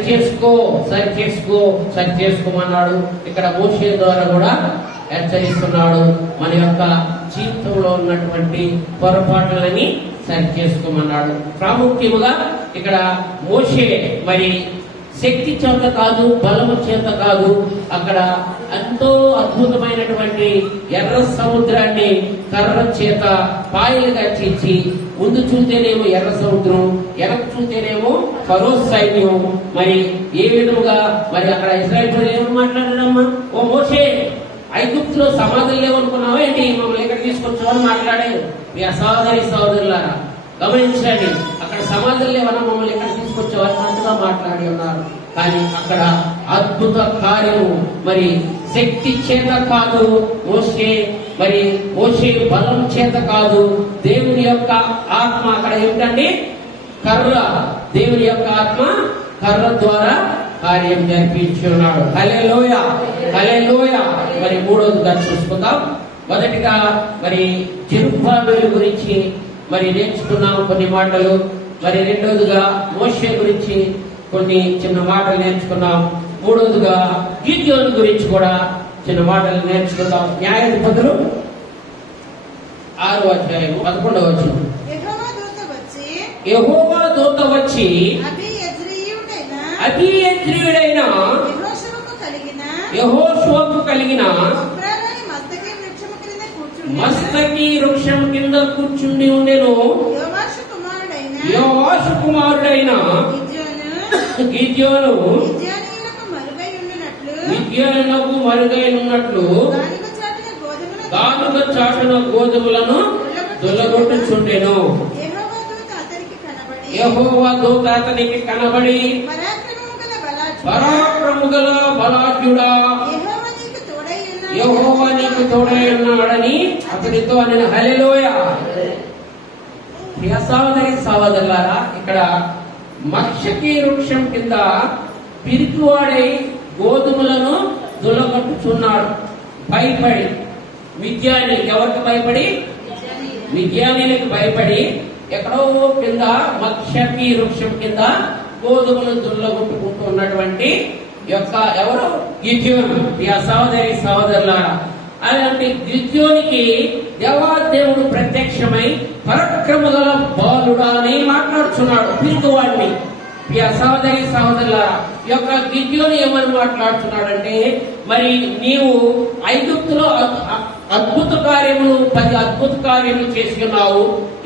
చేసుకోమన్నాడు. ఇక్కడ మోషే ద్వారా కూడా హెచ్చరిస్తున్నాడు, మన యొక్క జీవితంలో ఉన్నటువంటి పొరపాట్లని సరి చేసుకోమన్నాడు. ప్రాముఖ్యముగా ఇక్కడ మోషే మరి శక్తి చేత కాదు, బలము చేత కాదు, అక్కడ ఎంతో అద్భుతమైనటువంటి ఎర్ర సముద్రాన్ని కర్ర చేత పాయలుగా చీల్చి, ముందు చూస్తేనేమో ఎర్ర సముద్రం, వెనక చూస్తేనేమో ఫరో సైన్యం. మరి ఏ విధముగా మరి అక్కడ ఇశ్రాయేలు ఏమని మాట్లాడాడమ్మా? ఓ మోషే, ఐగుప్తులో సమాధులు లేవనుకున్నావా ఏంటి? మమ్మల్ని ఎక్కడ తీసుకొచ్చావని మాట్లాడారు. మీ సహోదరులారా గమనించండి, అక్కడ సమాధులు లేవన్నా మమ్మల్ని ఎక్కడ తీసుకొచ్చేవారు అన్నట్టుగా మాట్లాడి ఉన్నారు. కానీ అక్కడ అద్భుత కార్యము మరి శక్తి చేత కాదు, మోషే బలం చేత కాదు, దేవుని యొక్క ఆత్మ అక్కడ ఏమిటండి? కర్ర. దేవుని యొక్క ఆత్మ కర్ర ద్వారా కార్యం జరిపించి ఉన్నాడు. హల్లెలూయా, హల్లెలూయా. మరి మూడోదిగా చూసుకుందాం. మొదటిగా మరి జెరుబ్బాబెలు గురించి మరి నేర్చుకున్నాము కొన్ని మాటలు. మరి రెండోదిగా మోషే గురించి కొన్ని చిన్న మాటలు నేర్చుకున్నాం. మూడోదిగా గిద్యోను గురించి కూడా చిన్న మాటలు నేర్చుకుందాం. న్యాయాధిపతులు 6వ అధ్యాయం 11వ వచనం. యెహోవా దూత వచ్చి అబీయెజ్రీయుడైన యెహోషువకు కలిగిన మస్తకి వృక్షం కింద కూర్చుండి ఉండెను. యోవాషు కుమారుడైన గిద్యోను మిద్యానీయులకు మరుగైనట్లు గానుగ చాటున గోధుమలను దొల్లగొట్టుచుండెను. యెహోవా దూత అతనికి కనబడి, పరాక్రమము గల బలాఢ్యుడా, యెహోవా నీకు తోడై ఉన్నాడని అతనితో అనెను. హల్లెలూయా. ప్రియ సహోదరులారా, ఇక్కడ మక్షకి వృక్షం కింద పిరికివాడై గోధుమలను దుల్లగొట్టుచున్నాడు. భయపడి ఎవరికి భయపడి? మిద్యానీయులకు భయపడి ఎక్కడో కింద మక్షకి వృక్షం కింద గోధుమలు దుల్లగొట్టుకుంటూ ఉన్నటువంటి యొక్క ఎవరు? గిద్యోను. ప్రియ సహోదరులారా, అలాంటి గిద్యోనికి దేవాదేవుడు ప్రత్యక్షమై పరాక్రమ గల బాలుడా అని మాట్లాడుతున్నాడు పిరికివాడిని. ప్రియ సహోదరులారా, ఈ యొక్క గిద్యోను ఏమని మాట్లాడుతున్నాడంటే, మరి నీవు ఐగుప్తులో 10 అద్భుత కార్యములు చేసి ఉన్నావు,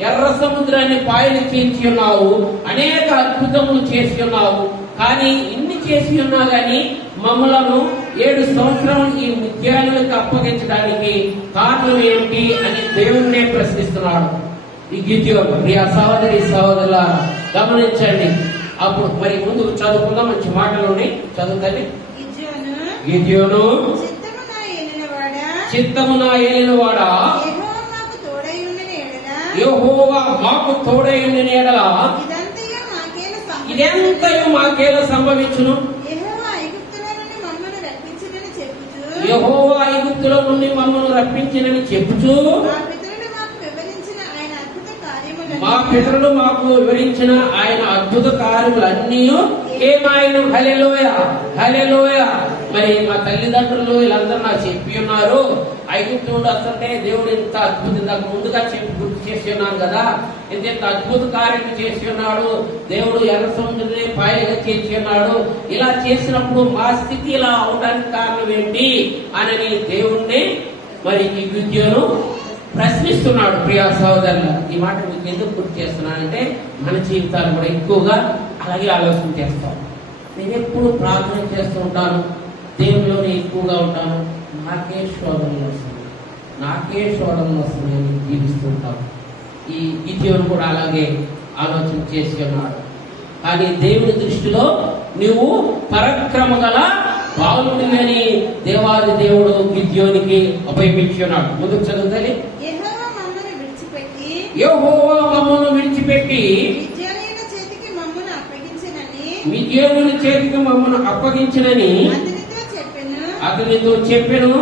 ఎర్ర సముద్రాన్ని పాయలు చేసి ఉన్నావు, అనేక అద్భుతములు చేసి ఉన్నావు. కానీ ఇన్ని చేసి ఉన్నా గాని మమ్మలను 7 సంవత్సరాలు ఈ మిద్యానీయులకు అప్పగించడానికి కారణం ఏమిటి అని దేవుణ్ణే ప్రశ్నిస్తున్నాడు ఈ గిద్యోను. ప్రియ సహోదరులారా గమనించండి. అప్పుడు మరి ముందు చదువుకుందాం, మంచి మాటలు ఉన్నాయి, చదువుతండి. గిద్యోను, చిత్తమున ఏలినవాడా, యెహోవా మాకు తోడై ఉండిన యెడల ఇదంతయు మాకేలా సంభవించును? యెహోవా ఐగుప్తులో నుండి మమ్మల్ని రప్పించినని చెప్పుచు మా పితరులు మాకు వివరించిన ఆయన అద్భుత కార్యములన్నీ ఏమాయను. హల్లెలూయా, హల్లెలూయా. మరి మా తల్లిదండ్రులు వీళ్ళందరూ నాకు చెప్పి ఉన్నారు, ఐగుప్తు నుండి వస్తుంటే దేవుడు ఇంత అద్భుతంగా ముందుగా చెప్పి గుర్తు చేసి ఉన్నాను కదా, ఇంత అద్భుత కార్యం చేసి ఉన్నాడు, దేవుడు ఎర్ర సముద్రాన్ని పాయలుగా చేసి ఉన్నాడు. ఇలా చేసినప్పుడు మా స్థితి ఇలా అవడానికి కారణం ఏంటి అని దేవుణ్ణి మరి ఈ గిద్యోను ప్రశ్నిస్తున్నాడు. ప్రియ సహోదరులు, ఈ మాట మీకు ఎందుకు గుర్తు చేస్తున్నానంటే, మన జీవితాలు కూడా ఎక్కువగా అలాగే ఆలోచన చేస్తాం. నేను ఎప్పుడు ప్రార్థన చేస్తూ ఉంటాను, దేవుళ్ళలోనే ఎక్కువగా ఉంటాను, నాకే శోధనలు వస్తాను. నాకే శోధనలు వస్తున్నాయని జీవిస్తుంటాం. ఈ గిద్యోను కూడా అలాగే ఆలోచన చేసి ఉన్నాడు. కానీ దేవుని దృష్టిలో నువ్వు పరక్రమ గల బాలుడివి అని దేవాది దేవుడు గిద్యోనికి అభయమిచ్చి ఉన్నాడు. ముందుకు చదువుతాలి. యెహోవా మమ్మను విడిచిపెట్టి యెహోవా మమ్మను విడిచిపెట్టి మిద్యానీయుల చేతికి మమ్మను అప్పగించినని మిద్యానీయుల చేతికి మమ్మను అప్పగించినని అతనితో చెప్పెను.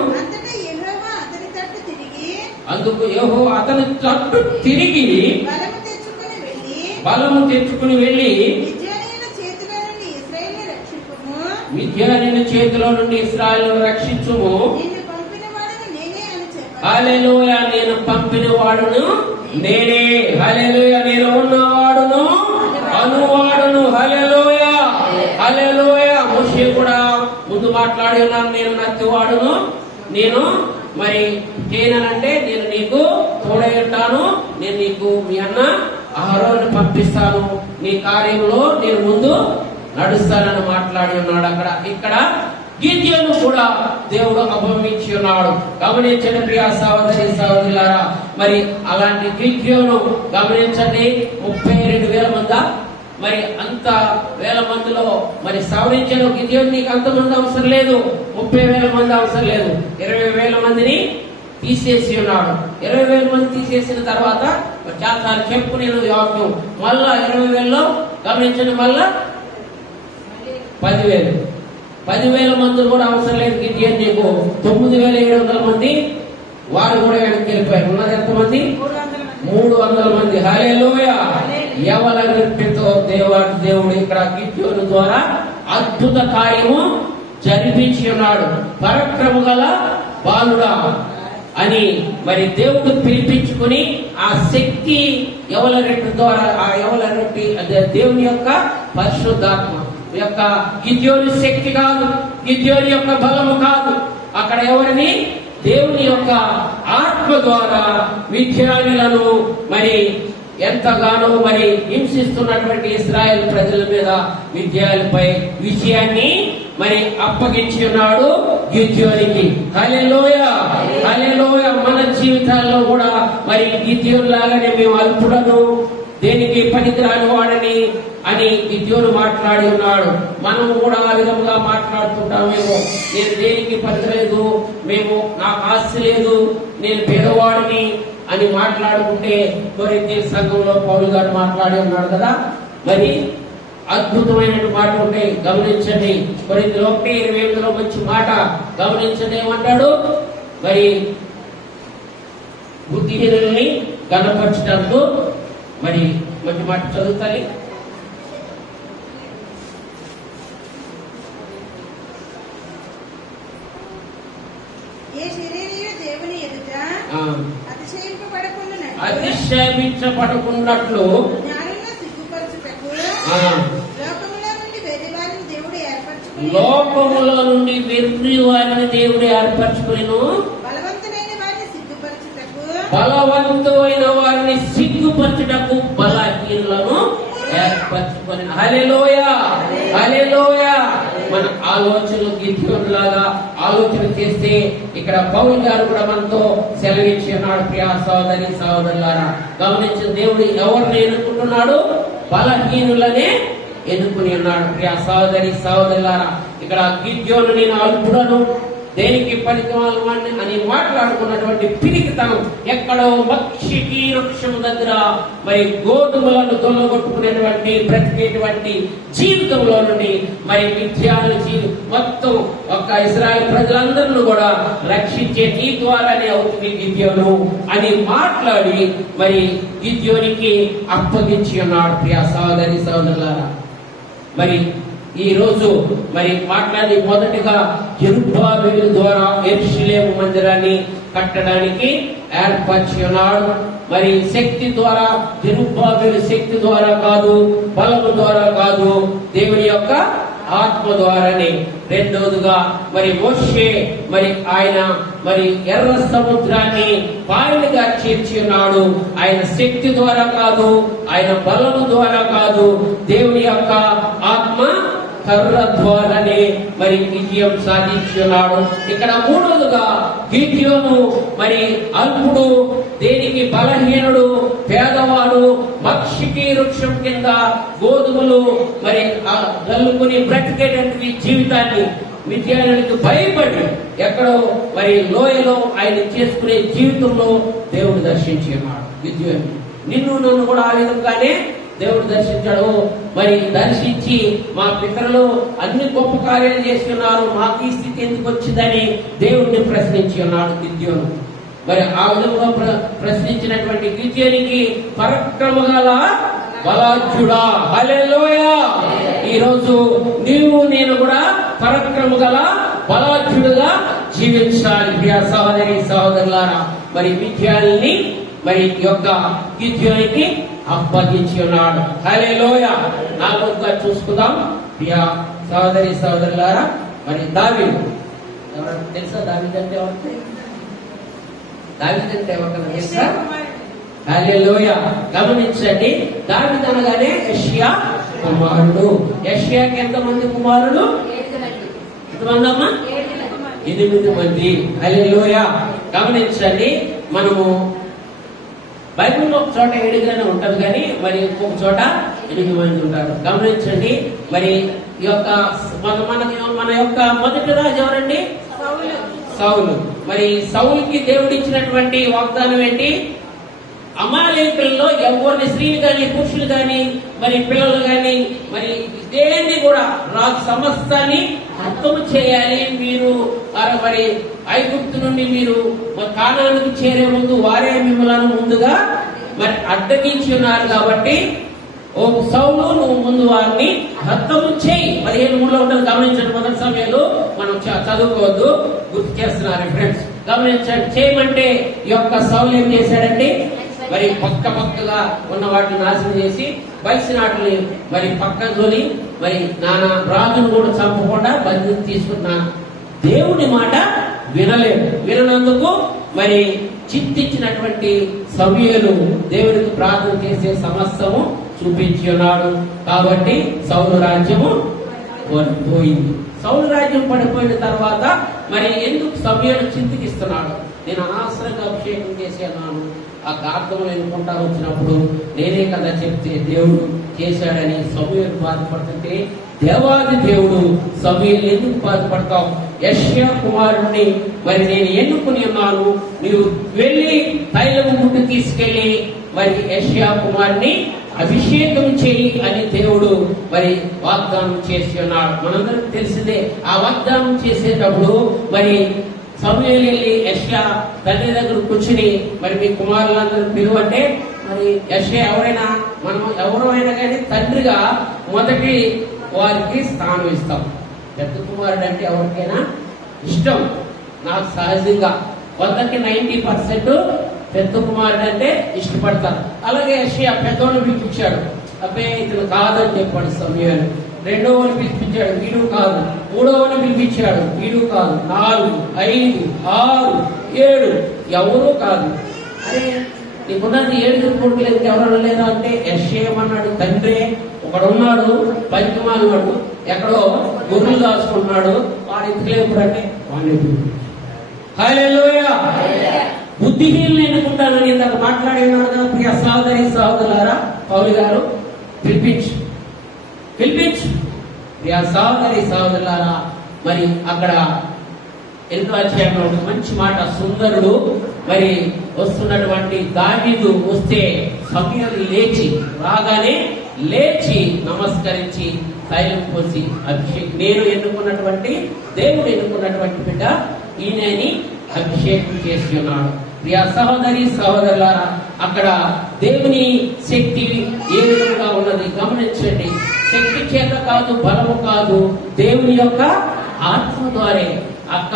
అందుకు యెహోవా అతని తట్టు తిరిగి బలము తెచ్చుకుని వెళ్ళి మిద్యానీయుల చేతిలో నుండి ఇశ్రాయేలును రక్షించుము. హల్లెలూయా, నేను పంపిన వాడును నేనే. హల్లెలూయా, నేను ఉన్నవాడును అనువాడును. హల్లెలూయా, హల్లెలూయా. మోషే కూడా ముందు మాట్లాడి ఉన్నాను, నేను నత్తివాడును, నేను మరి చేయనంటే నేను నీకు తోడై ఉంటాను, నేను నీకు మీ అన్న అహరోను పంపిస్తాను, నీ కార్యంలో నేను ముందు నడుస్తానని మాట్లాడి ఉన్నాడు. ఇక్కడ గిద్యోను కూడా దేవుడు అభయమిచ్చి ఉన్నాడు. గమనించండి ప్రియ సహోదరి సహోదరులారా, మరి అలాంటి గిద్యోను గమనించండి. 32,000 మంది, మరి అంత వేల మందిలో మరి సవరించను గిద్యోను. నీకు అంతమంది అవసరం లేదు, 30,000 మంది అవసరం లేదు, 20,000 మందిని తీసేసి ఉన్నాడు. 20,000 మంది తీసేసిన తర్వాత చాలా చెప్పు నేను వాక్యం మళ్ళా 20,000లో గమనించండి, మళ్ళా 10,000 మంది కూడా అవసరం లేదు గిద్యోను. నీకు 9,700 మంది వారు కూడా వెనక్కి వెళ్ళిపోయారు. ఉన్నది ఎంతమంది? 300 మంది. హల్లెలూయా. యవల నృత్యంతో దేవుడు ఇక్కడ గిద్యోను ద్వారా అద్భుత కార్యము జరిపించి ఉన్నాడు. పరక్రమ గల బాలుడా అని మరి దేవుడు పిలిపించుకుని ఆ శక్తి యవల రెట్టు ద్వారా, ఆ యవల రెట్టి దేవుని యొక్క పరిశుద్ధాత్మ యొక్క గిద్యోని శక్తి కాదు, గిద్యోని యొక్క బలము కాదు. అక్కడ ఎవరిని? దేవుని యొక్క ఆత్మ ద్వారా మిద్యానీయులను మరి ఎంతగానో మరి హింసిస్తున్నటువంటి ఇశ్రాయేలు ప్రజల మీద మిద్యానీయులపై విజయాన్ని మరి అప్పగించి ఉన్నాడు గిద్యోనికి. హల్లెలూయా, హల్లెలూయా. మన జీవితాల్లో కూడా మరి గిద్యోను లాగానే మేము అల్పుడను, దేనికి పనికిరాని వాడని అని గిద్యోను మాట్లాడి ఉన్నాడు. మనం కూడా ఆ విధంగా మాట్లాడుతుంటామేమో. నేను దేనికి పనికిలేదు, మేము నాకు ఆస్తి లేదు, నేను పేదవాడిని అని మాట్లాడుకుంటే కొరింథీ సంఘంలో పౌలు గారు మాట్లాడి ఉన్నాడు కదా. మరి అద్భుతమైన మాట ఉంటాయి, గమనించండి. కొరింథీ 1:28లో మంచి మాట గమనించండి. ఏమంటాడు? మరి బుద్ధిహీనుల్ని గణపరచడంతో మరి మంచి మాట చదువుతాలి. అతిశయించబడకున్నట్లు లోకములో నుండి వెర్రి వారిని దేవుడు ఏర్పరచుకునేను, బలవంతమైన వారిని సిగ్గుపరచుటకు బలహీనులను ఏర్పరచుకొని. హల్లెలూయా, హల్లెలూయా. మన ఆలోచనలు గిద్యోనులాగా ఆలోచన చేస్తే ఇక్కడ పౌలు గారు కూడా మనతో సెలవిచ్చి ఉన్నాడు. ప్రియ సహోదరి సహోదరులారా, గమనించిన దేవుడు ఎవరిని ఎన్నుకుంటున్నాడు? బలహీనులనే ఎన్నుకుని ఉన్నాడు. ప్రియ సహోదరి సహోదరులారా, ఇక్కడ గిద్యోను నేను అల్పుడను, దేనికి పనికిమాలని అని మాట్లాడుకున్నటువంటి పిరికితనం ఎక్కడో మక్షికి వృక్షం దగ్గర మరి గోధుమలను తొలగొట్టుకునేటువంటి బ్రతికేటువంటి జీవితంలో నుండి మరి మిథ్యాన్ని మొత్తం ఒక ఇశ్రాయేలు ప్రజలందరినీ కూడా రక్షించే నీ ద్వారానే అవుతుంది గిద్యోను అని మాట్లాడి మరి గిద్యోనికి అప్పగించి ఉన్నాడు. ప్రియ సహోదరి సహోదరులారా, మరి ఈ రోజు మరి మాట్లాడి మొదటిగా జెరుబ్బాబెలు ద్వారా యెరూషలేము మందిరాన్ని కట్టడానికి ఏర్పరిచి ఉన్నాడు. మరి శక్తి ద్వారా, జెరుబ్బాబెలు శక్తి ద్వారా కాదు, బలము ద్వారా కాదు, దేవుని యొక్క ఆత్మ ద్వారానే. రెండోదిగా మరి మోషే మరి ఆయన మరి ఎర్ర సముద్రాన్ని పాయలుగా చేర్చి ఉన్నాడు. ఆయన శక్తి ద్వారా కాదు, ఆయన బలము ద్వారా కాదు, దేవుని యొక్క ఆత్మ కర్ర ద్వారానే మరి విజయం సాధించున్నాడు. ఇక్కడ మూడవదిగా గిద్యోను మరి అల్పుడు, దేనికి బలహీనుడు, పేదవాడు, మక్షికి వృక్షం కింద గోధుమలు మరి గల్లుకుని బ్రతికేటటువంటి జీవితాన్ని విజయానికి భయపడి ఎక్కడో మరి లోయలో ఆయన చేసుకునే జీవితంలో దేవుడు దర్శించి ఉన్నాడు. విజయాన్ని నిన్ను నన్ను కూడా ఆ విధంగానే దేవుడు దర్శించాడు. మరి దర్శించి మా పితరులు అన్ని గొప్ప కార్యాలు చేస్తున్నారు, మాకు ఈ స్థితి ఎందుకు వచ్చిందని దేవుడిని ప్రశ్నించి ఉన్నాడు గిద్యోను. మరి ఆ విధంగా ప్రశ్నించినటువంటి గిద్యోనికి పరాక్రమ గల బలాఢ్యుడా. హల్లెలూయా. ఈ రోజు నీవు నేను కూడా పరాక్రమ గల బలాఢ్యుడుగా జీవించాలి. ప్రియ సహోదరి సహోదరులారా, మరి విజయాల్ని మరి యొక్క గిద్యోనికి అప్పగించి ఉన్నాడు. హల్లెలూయా. నాలుగుగా చూసుకుందాం ప్రియ సహోదరి సహోదరులారా. మరి దావీదు ఎవరైనా తెలుసా? దావీదు అంటే ఎవరు? దావీదు అంటే ఎవరికైనా తెలుసా? హల్లెలూయా. గమనించండి, దావీదు అనగానే యెషయా కుమారుడు. యెషయాకి ఎంతమంది కుమారులు? ఎంతమంది అమ్మా? 8 మంది. హల్లెలూయా. గమనించండి, మనము బైబిల్లో ఒక చోట 7 ఉంటది కానీ మరి ఇంకొక చోట 8 మంది ఉంటారు. గమనించండి, మరి ఈ యొక్క మన యొక్క మొదటి రాజు ఎవరండి? సౌలు. మరి సౌలుకి దేవుడు ఇచ్చినటువంటి వాగ్దానం ఏంటి? అమాలేకులలో ఎవరిని స్త్రీలు గాని పురుషులు గాని మరి పిల్లలు గాని మరి దేన్ని కూడా రాజు సమస్తాన్ని హతము చేయాలి. మీరు మరి ఐగుప్తు నుండి మీరు కానానికి చేరే ముందు వారే మిమ్మల్ని ముందుగా మరి అడ్డగించి ఉన్నారు. కాబట్టి ఓ సౌలు, నువ్వు ముందు వారిని హతము చేయి. 15:3 ఉంటుంది. గమనించండి, మొదటి సమయంలో మనం చదువుకోవద్దు, గుర్తు చేస్తున్నారు ఫ్రెండ్స్. గమనించండి, చేయమంటే ఈ యొక్క సౌలు ఏం చేశాడండి? మరి పక్కగా ఉన్న వాటిని నాశనం చేసి బలిసిన వాటిని మరి పక్కన తోలి మరి నానా రాజును కూడా చంపకుండా బంధు తీసుకున్న దేవుని మాట వినలేదు. విననందుకు మరి చింతించినటువంటి సమూయేలు దేవునికి ప్రార్థన చేసే సమస్తము చూపించి ఉన్నాడు. కాబట్టి సౌలు రాజ్యము పోయింది. సౌలు రాజ్యం పడిపోయిన తర్వాత మరి ఎందుకు సమూయేలు చింతిస్తున్నాడు? నేను అనవసరంగా అభిషేకం చేసేన్నాను, ఆ గార్థం ఎన్నుకుంటా వచ్చినప్పుడు నేనే కదా చెప్తే దేవుడు చేశాడని సమూయేలు బాధపడుతుంటే, దేవాది దేవుడు సమూయేలు ఎందుకు బాధపడతావు? యెషయా కుమారుడిని మరి నేను ఎన్నుకుని ఉన్నాను, నీవు వెళ్లి తైలము గుట్టు తీసుకెళ్లి మరి యెషయా కుమారుని అభిషేకం చేయి అని దేవుడు మరి వాగ్దానం చేసి ఉన్నాడు. మనందరికి తెలిసిందే. ఆ వాగ్దానం చేసేటప్పుడు మరి సమూయేలు వెళ్ళి యెషయా తండ్రి దగ్గర కూర్చుని మరి మీ కుమారులందరూ పిలువంటే, మరి యెషయా ఎవరైనా మనం ఎవరైనా కానీ తండ్రిగా మొదటి వారికి స్థానం ఇస్తాం. పెద్ద కుమారుడు అంటే ఎవరికైనా ఇష్టం. నాకు సహజంగా 90% పెద్ద కుమారుడు అంటే ఇష్టపడతారు. అలాగే యెషయా పెద్దోడిని పిలిపించాడు. అబ్బాయి ఇతను కాదని చెప్పాడు సమూయేలు. రెండోవని పిలిపించాడు, వీడు కాదు. మూడోవని పిలిపించాడు, వీడు కాదు. 4, 5, 6, 7 ఎవరూ కాదు. అరే నీకున్నది 7 కొడుకులు ఎవరు లేదా అంటే యెషయా ఏమన్నాడు? తండ్రి ఒకడున్నాడు పంచమాలవాడు, ఎక్కడో గొర్రెలు దాచుకుంటున్నాడు, వాడు ఎత్తుకులేపుడంటే వాడిని. హల్లెలూయా. బుద్ధిహీనులు ఎన్నుకుంటానని ఇందాక మాట్లాడినారు కదా ప్రియ సహోదరి సహోదరులారా. పౌలు గారు పిలిపించు ప్రియ సహోదరి సహోదరులారా. మరి అక్కడ 8వ అధ్యాయంలో ఒక మంచి మాట, సుందరుడు మరి వస్తున్నటువంటి దావీదు వస్తే సమూయేలు రాగానే లేచి నమస్కరించి తైలం పోసి అభిషేకం, నేను ఎన్నుకున్నటువంటి దేవుడు ఎన్నుకున్నటువంటి బిడ్డ ఈయనని అభిషేకం చేసి ఉన్నాడు. ప్రియ సహోదరి సహోదరులారా, అక్కడ దేవుని శక్తి ఏ విధంగా ఉన్నది గమనించండి. శక్తి చేత కాదు, బలము కాదు, దేవుని యొక్క ఆత్మ ద్వారా. అక్క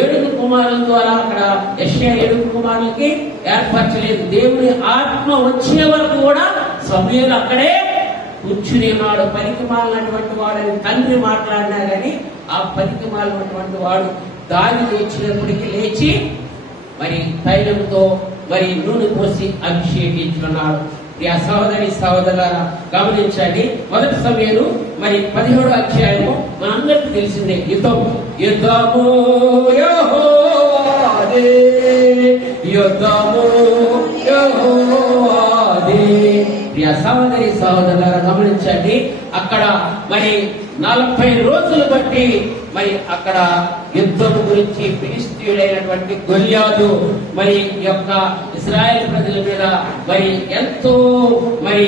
7 కుమారుల ద్వారా అక్కడ యెషయా 7 కుమారులకి ఏర్పరచలేదు. దేవుని ఆత్మ వచ్చే వరకు కూడా సమూయేలు అక్కడే కూర్చుని ఉన్నాడు. పనికి మాలినటువంటి వాడని తండ్రి మాట్లాడినా గాని ఆ పనికి మాలినటువంటి వాడు దావీదు వచ్చినప్పటికీ లేచి మరి తైలంతో మరి నూనె పోసి అభిషేకించున్నాడు. ఆ సహోదరి సహోదరులారా గమనించండి. మొదటి సమయాలు మరి 17వ అధ్యాయము మనందరికీ తెలిసిందే. యుద్ధము యెహోవాదే, యుద్ధము యెహోవాదే. ఆ సహోదరి సహోదరులారా గమనించండి. అక్కడ మరి 40 రోజులు బట్టి మరి అక్కడ యుద్ధం గురించి ఫిలిష్తీయుడైనటువంటి గొల్యాదు మరి యొక్క ఇశ్రాయేల్ ప్రజల మీద మరి ఎంతో మరి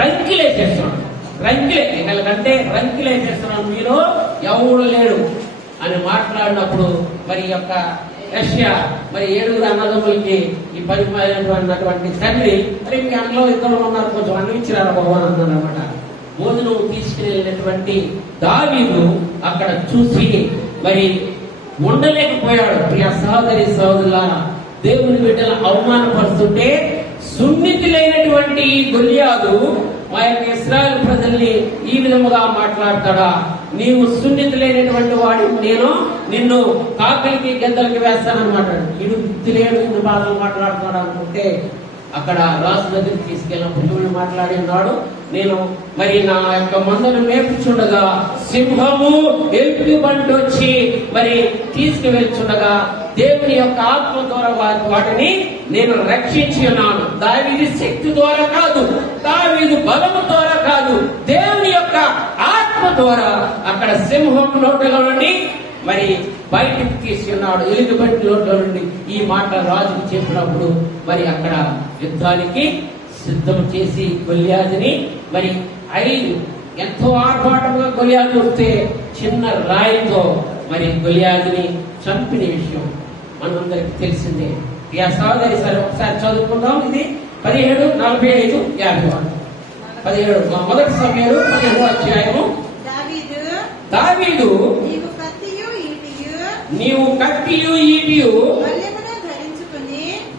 రంకిలే చేస్తున్నాడు. రంకిలే చేస్తున్నాడు, మీలో ఎవడు లేడు అని మాట్లాడినప్పుడు మరి యొక్క రష్యా మరి 7 అన్నదమ్ములకి ఈ పరిపాలనటువంటి తండ్రి మరి మీ అన్నలో ఇద్దరు ఉన్నారు, కొంచెం అన్నించినారా భగవాన్ అన్నారు అనమాట. భోజనం తీసుకెళ్ళినటువంటి దావీదు అక్కడ చూసి మరి ఉండలేకపోయాడు. ప్రియ సహోదరి సహోదరుల, దేవుని బిడ్డల అవమానపరుస్తుంటే సున్నితులైనటువంటి గొల్యాదు మా యొక్క ఇశ్రాయేలు ప్రజల్ని ఈ విధముగా మాట్లాడతాడా? నీవు సున్నితులైనటువంటి వాడి, నేను నిన్ను కాకలికి గెద్దలకి వేస్తానన్నమాట. ఇడు తెలియదు ఇన్ని బాధలు మాట్లాడుతున్నాడు అనుకుంటే అక్కడ రాజు దగ్గరికి తీసుకెళ్ళినప్పుడు దేవుడు మాట్లాడి ఉన్నాడు, నేను మరి నా యొక్క మందను మేపుచుండగా సింహము ఎలుగు బండి వచ్చి మరి తీసుకువెళ్తుండగా దేవుని యొక్క ఆత్మ ద్వారా వాటిని నేను రక్షించి ఉన్నాను. దావీదు శక్తి ద్వారా కాదు, దావీదు బలము ద్వారా కాదు, దేవుని యొక్క ఆత్మ ద్వారా అక్కడ సింహం నోటలో నుండి మరి బయటికి తీసుకున్నాడు, ఎలుగుబంటి నోట్లో నుండి. ఈ మాట రాజుకు చెప్పినప్పుడు మరి అక్కడ యుద్ధానికి సిద్ధం చేసి గొల్యాదుని మరి 5 ఎంతో ఆర్భాటంగా గొల్యాదు వస్తే చిన్న రాయితో మరి గొల్యాదుని చంపిన విషయం మనందరికి తెలిసిందే. ఈ సహోదరి సరే ఒకసారి చదువుకుందాం. ఇది 17:45-50. 17 మొదటి సమయాలు 15వ అధ్యాయము. దావీదు నీవు కత్తియు ఈటియు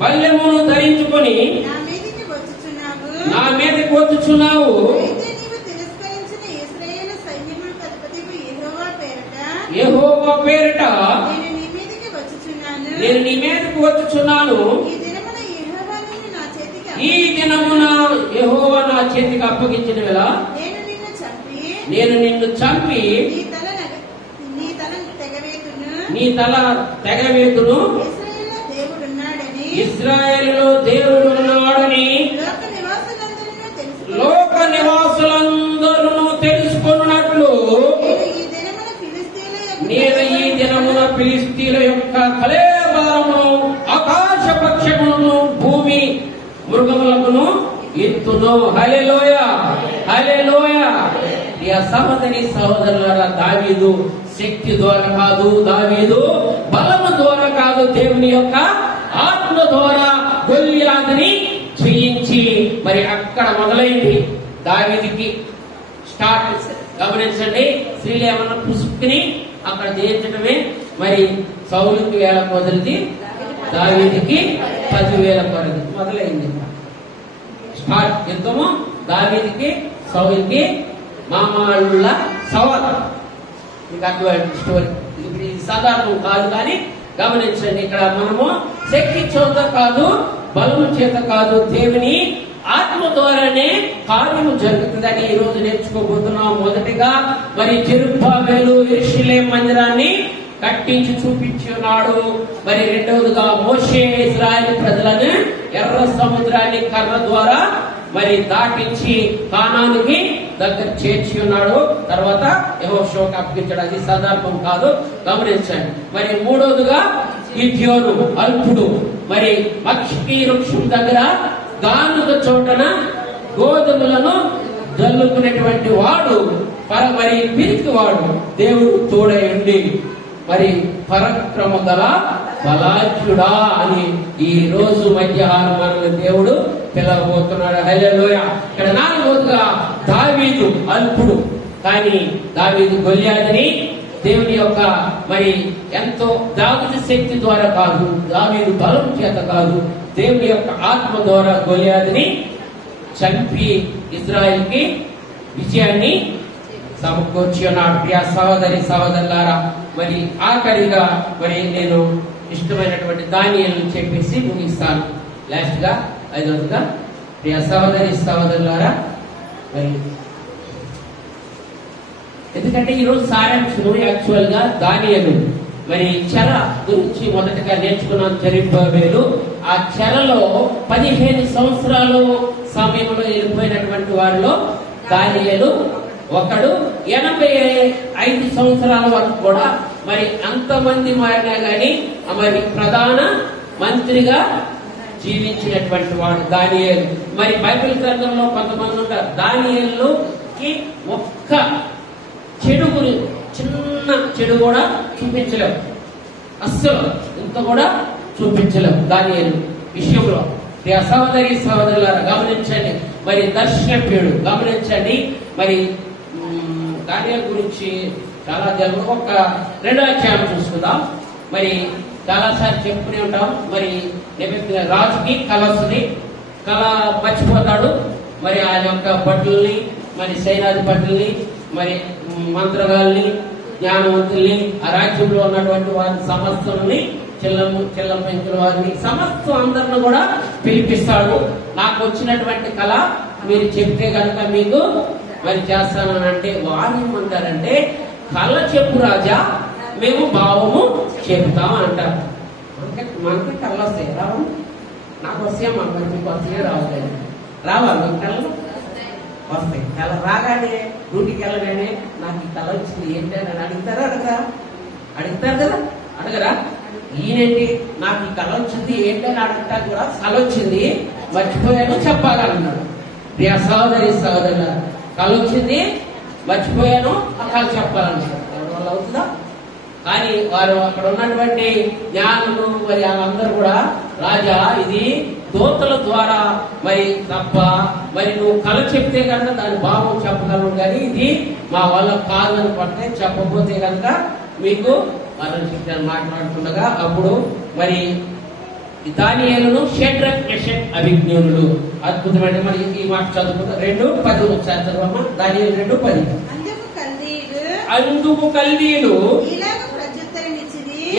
బల్లెమును ధరించుకొని నా మీదకి వచ్చుచున్నావు. యెహోవా పేరట నేను నీ మీదకి వచ్చుచున్నాను. ఈ దినమున యెహోవా నా చేతికి అప్పగించిన వేళ నేను నిన్ను చంపి నీ తల తెగవేతును. ఇశ్రాయేలులో దేవుడు ఉన్నాడని లోక నివాసులందరూ తెలుసుకున్నట్లు నేను ఈ దినమున ఫిలిష్తీయుల యొక్క కళేబరమును, ఆకాశ పక్షములను, భూమి మృగములను ఎత్తును. హల్లెలూయా, హల్లెలూయా. ఈ సహోదరి సహోదరులారా, దావీదు శక్తి ద్వారా కాదు, దావీదు బలము ద్వారా కాదు, దేవుని యొక్క ఆత్మ ద్వారా గొల్యాదుని జయించి మరి అక్కడ మొదలైంది దావీదుకి స్టార్ట్. గమనించండి, స్త్రీలు ఏమన్నా పుసుకుని అక్కడ జయించడమే. మరి సౌలుకి 1000 మొదలుది, దావీదుకి 10,000 కొరది మొదలైంది. స్టార్ట్ యుద్ధము దావీదుకి సౌలుకి మామాళ్ళ సవాల్. మీకు అటువంటి స్టోరీ ఇప్పుడు ఇది సాధారణం కాదు, కానీ గమనించండి, ఇక్కడ మనము శక్తి చేత కాదు, బలము చేత కాదు, దేవుని ఆత్మ ద్వారానే కార్యము జరుగుతుందని ఈ రోజు నేర్చుకోబోతున్నాం. మొదటిగా మరి జెరుబ్బాబెలు యెరూషలేము మందిరాన్ని కట్టించి చూపించి ఉన్నాడు. మరి రెండవదిగా మోషే ఇశ్రాయేలు ప్రజలను ఎర్ర సముద్రాన్ని కర్ర ద్వారా మరి దాటించి కానానికి దగ్గర చేర్చి ఉన్నాడు. తర్వాత యెహోషువకు అప్పగించాడు. అది సందర్భం కాదు, గమనించండి. మరి మూడవదిగా గిద్యోను అల్పుడు మరి మక్షి వృక్షం దగ్గర గానుగ చోటన గోధుమలను జల్లుకునేటువంటి వాడు మరి పిరికి వాడు, దేవుడు తోడయండి మరి పరక్రమ గల బలాఢ్యుడా అని ఈ రోజు మధ్యాహ్నం మనల్ని దేవుడు పిలవబోతున్నాడు. హల్లెలూయా. ఇక్కడ 4వదిగా దావీదు అల్పుడు, కానీ దావీదు గొల్యాదుని దేవుని యొక్క మరి ఎంతో దావీదు శక్తి ద్వారా కాదు, దావీదు బలం చేత కాదు, దేవుని యొక్క ఆత్మ ద్వారా గొల్యాదుని చంపి ఇశ్రాయేలుకి విజయాన్ని సమకూర్చి ఉన్నాడు. ప్రియ సహోదరి సహోదరులారా, మరి ఆఖరిగా మరి నేను ఇష్టమైనటువంటి దానియేలును చెప్పేసి ముగిస్తాను. లాస్ట్ గా 5వదిగా ప్రియ సహోదరి సహోదరులారా, మరి ఎందుకంటే ఈరోజు సారాంశం యాక్చువల్ గా దానియేలు మరి చెర గురించి మొదటగా నేర్చుకున్న జెరుబ్బయలు. ఆ చెరలో 15 సంవత్సరాలు సమయంలో వెళ్ళిపోయినటువంటి వారిలో దానియేలు ఒకడు. 85 సంవత్సరాల వరకు కూడా మరి అంతమంది మారినా గాని మరి ప్రధాన మంత్రిగా జీవించినటువంటి వాడు దానియేలు. మరి బైబిల్ గ్రంథంలో కొంతమంది ఉంటారు, దానియేలుకి ఒక్క చెడు గురించి చిన్న చెడు కూడా చూపించలేవు, అస్సలు ఇంత కూడా చూపించలేవు దానియేలు విషయంలో. ప్రియ సహోదరి సహోదరులారా గమనించండి, మరి దర్శనప్రియుడు గమనించండి. మరి దానియేలు గురించి చాలా జరుగు. ఒక 2వ అధ్యాయం చూసుకుందాం. మరి చాలాసార్లు చెప్పుకునే ఉంటాం. మరి రాజుకి కళ వస్తుంది, కళ మర్చిపోతాడు. మరి ఆ యొక్క భటుల్ని, మరి సైనాధిపతుల్ని, మరి మంత్రగాల్ని, జ్ఞానవంతుల్ని, ఆ రాజ్యంలో ఉన్నటువంటి వారి సమస్తల్ని, చెల్లపెంచుల వారిని, సమస్తం అందరిని కూడా పిలిపిస్తాడు. నాకు వచ్చినటువంటి కళ మీరు చెప్తే కనుక మీకు మరి చేస్తానని అంటే వారు ఏమంటారంటే, కళ చెప్పు రాజా, మేము భావము చెప్తాం అంటారు. మనకి కళ వస్తాయి రావు, నాకు వస్తే మాకు మీకు వస్తాయో రావట్లేదు, రావా మీకు కళలు వస్తాయి. కళ రాగానే డ్యూటీకి వెళ్ళగానే నాకు ఈ కళ వచ్చింది ఏంటి అని అడుగుతారా? అడుగుతారు కదా, అడగరా? ఈయనేంటి నాకు ఈ కళ వచ్చింది ఏంటి అని అడుగుతా కూడా, కళ వచ్చింది మర్చిపోయాను చెప్పాలన్నాడు. ప్రియ సహోదరి సహోదరుల, కళ వచ్చింది మర్చిపోయాను ఆ కళ చెప్పాలన్నాడు. ఎవరి వల్ల అవుతుందా? కానీ వారు అక్కడ ఉన్నటువంటి జ్ఞానులు మరి వాళ్ళందరూ కూడా, రాజా ఇది దూతల ద్వారా మరి తప్ప, మరి నువ్వు కళ చెప్తే కనుక దాని భావం చెప్పగలవు, కానీ ఇది మా వల్ల కాదని పడితే చెప్పకపోతే కనుక మీకు మనం చెప్తాను మాట్లాడుతుండగా. అప్పుడు మరి దానియేలును షడ్రక్ మెషక్ అభిజ్ఞానులు అద్భుతమైన మరి ఈ మాట చదువుకుంటా 2:10 ఒకసారి చదవమ్మా. దానియేలు 2:10. అందుకు కల్దీయులు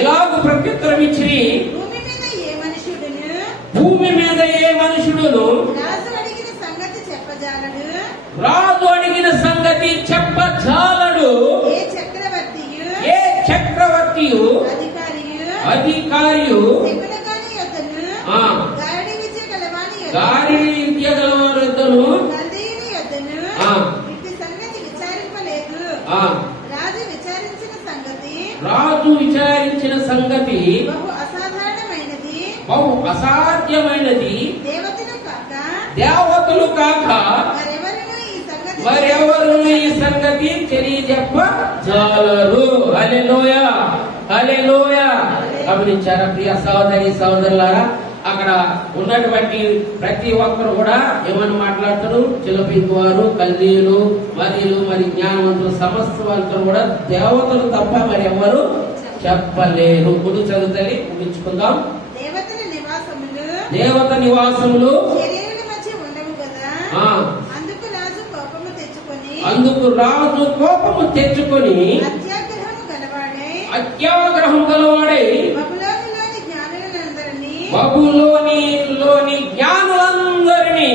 ఇలాగ ప్రత్యుత్తరం ఇచ్చి, భూమి మీద ఏ మనుషుడును రాజు అడిగిన సంగతి చెప్పజాలడు, ఏ చక్రవర్తియు అధికారియు గాడి విద్య గలవారు రాజు విచారించిన సంగతి బహు అసాధ్యమైనది, దేవతలు కాక మరెవరు ఈ సంగతి తెలియజెప్పజాలరు. హల్లెలూయా, హల్లెలూయా. గమనించారా ప్రియ సహోదరి సహోదరులారా? అక్కడ ఉన్నటువంటి ప్రతి ఒక్కరు కూడా ఏమని మాట్లాడుతారు? చిలపింపు వారు, కల్దీయులు, మరి జ్ఞానవంతులు, సమస్త వాళ్ళతో కూడా దేవతలు తప్ప మరి ఎవరు చెప్పలేరు. ముందు చదువుతని ముగించుకుందాం. దేవత నివాసములు అందుకు రాజు కోపము తెచ్చుకొని అత్యాగ్రహం గలవాడై బబులోనిలోని జ్ఞానులందరినీ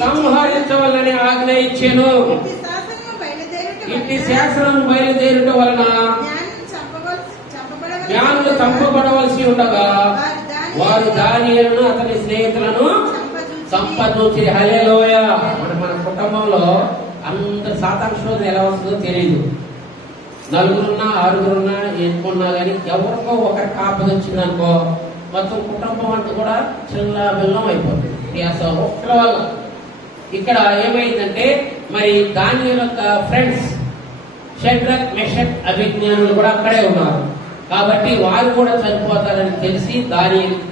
సంహరించవలని ఆజ్ఞ ఇచ్చెను. ఇట్టి శాసనం బయలుదేరుట వలన జ్ఞానులు చంపబడవలసి ఉండగా వారు దానియేలును అతని స్నేహితులను సంపదూచి. హల్లెలూయా. మన కుటుంబంలో అందరు సాతాను శోధన ఎలా వస్తుందో తెలియదు. 4 6 ఎన్నుకున్నా కానీ ఎవరికో ఒకరికి ఆపద వచ్చిందనుకో మొత్తం కుటుంబం అంతా కూడా చిన్న బిల్లం అయిపోతుంది ఒక్కరి వల్ల. ఇక్కడ ఏమైందంటే మరి దానియేలు యొక్క ఫ్రెండ్స్ షడ్రక్ మెషక్ అభిజ్ఞానులు కూడా అక్కడే ఉన్నారు. కాబట్టి వారు కూడా చనిపోతారని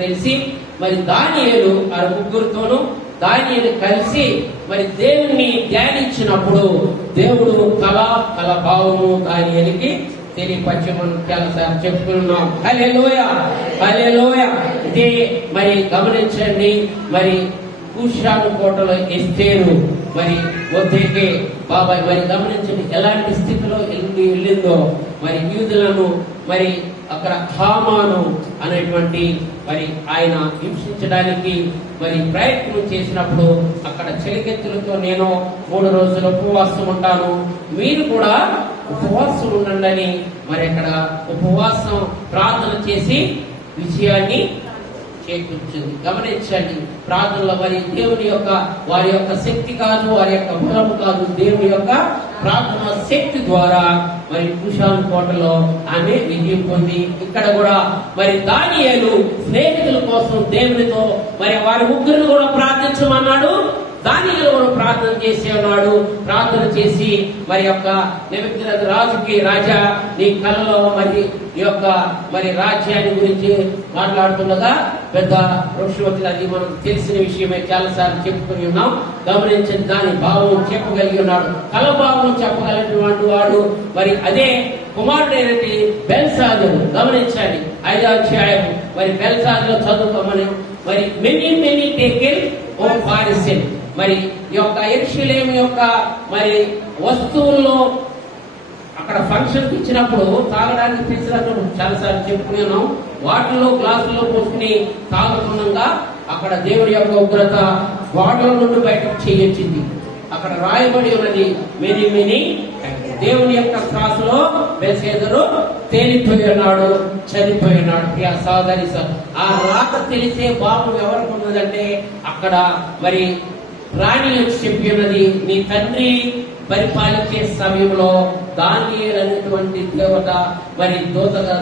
తెలిసి మరి దానియేలు ఆ ముగ్గురితోనూ దానియేలు కలిసి మరి దేవుణ్ణి ధ్యానించినప్పుడు దేవుడు కళ భావము దానియేలుకి తెలియపరచమని చాలాసార్లు చెప్పుకున్నాం. హల్లెలూయా, హల్లెలూయా. ఇదే మరి గమనించండి. మరి కూషాను కోటలో ఎస్తేరు మరి వద్దకే బాబాయ్ మరి గమనించండి ఎలాంటి స్థితిలో వెళ్ళిందో. మరి యూదులను మరి అక్కడ హామాను అనేటువంటి మరి ఆయన హింసించడానికి మరి ప్రయత్నం చేసినప్పుడు అక్కడ చెలికెత్తులతో నేను 3 రోజులు ఉపవాసం ఉంటాను, మీరు కూడా ఉపవాసం ఉండండి మరి అక్కడ ఉపవాసం ప్రార్థన చేసి విజయాన్ని చేకూర్చింది. గమనించండి, ప్రార్థనలో మరి దేవుని యొక్క వారి యొక్క శక్తి కాదు, వారి యొక్క బలము కాదు, దేవుని యొక్క ప్రార్థన శక్తి ద్వారా మరి కుషాను కోటలో ఆమె విజయం పొంది. ఇక్కడ కూడా మరి దానియేలు స్నేహితుల కోసం దేవునితో మరి వారి ముగ్గురిని కూడా ప్రార్థించమన్నాడు. దానియేలు కూడా ప్రార్థన చేసి ఉన్నాడు. ప్రార్థన చేసి మరి యొక్క నెబుకద్నెజరు రాజుకి, రాజా నీ కలలో మరి ఈ యొక్క మరి రాజ్యాన్ని గురించి మాట్లాడుతుండగా పెద్ద వృక్షవతి, అది మనకు తెలిసిన విషయమే, చాలా సార్లు చెప్పుకుని ఉన్నాం. గమనించండి, దాని భావం చెప్పగలిగి ఉన్నాడు. కల భావం చెప్పగలిగినటువంటి వాడు మరి అదే కుమారుడైనటువంటి బెల్షాజరు. గమనించండి 5వ అధ్యాయం మరి బెల్షాజరు చదువుకోమని మరి మెనీ టేకెన్ ఓ పారిసెన్ మరి ఈ యొక్క యెరూషలేము యొక్క మరి వస్తువుల్లో అక్కడ ఫంక్షన్ ఇచ్చినప్పుడు తాగడానికి తెచ్చినప్పుడు చాలాసార్లు చెప్పుకున్నాం. వాటిలో గ్లాసుల్లో పోసుకుని తాగుతుండగా అక్కడ దేవుడి యొక్క ఉగ్రత గోడల నుండి బయటకు చేయొచ్చింది. అక్కడ రాయబడి ఉన్నది మెనీ దేవుని యొక్క త్రాసులో బెల్షాజరు తేలిపోయి ఉన్నాడు, చనిపోయి ఉన్నాడు. ప్రియ సోదరి, ఆ రాత తెలిసే బాబు ఎవరికి ఉన్నదంటే అక్కడ మరి రాణి వచ్చి చెప్పి ఉన్నది, నీ తండ్రి పరిపాలించే సమయంలో దానియేలు అనేటువంటి దేవత మరి దూతగా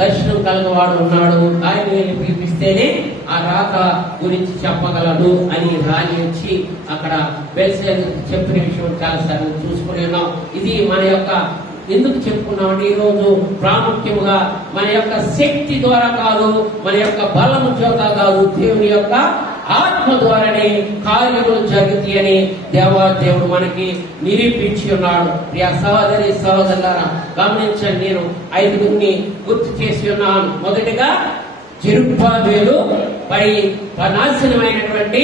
దర్శనం కలగవాడు ఉన్నాడు, దానియేలు పిలిపిస్తేనే ఆ రాత గురించి చెప్పగలడు అని రాణి వచ్చి అక్కడ బెల్షాజరు చెప్పిన విషయం చాలాసార్లు చూసుకుని ఉన్నాం. ఇది మన యొక్క ఎందుకు చెప్పుకున్నామంటే ఈ రోజు ప్రాముఖ్యముగా మన యొక్క శక్తి ద్వారా కాదు, మన యొక్క బలము చేత కాదు, దేవుని యొక్క ఆత్మ ద్వారానే కార్యములు జరుగుతాయని దేవుడు మనకి నిరూపించి ఉన్నాడు. ప్రియ సహోదరి సహోదరులారా, గమనించండి, నేను 5గురిని గుర్తు చేసి ఉన్నాను. మొదటిగా జెరుబ్బాబెలు మరి నాశనమైనటువంటి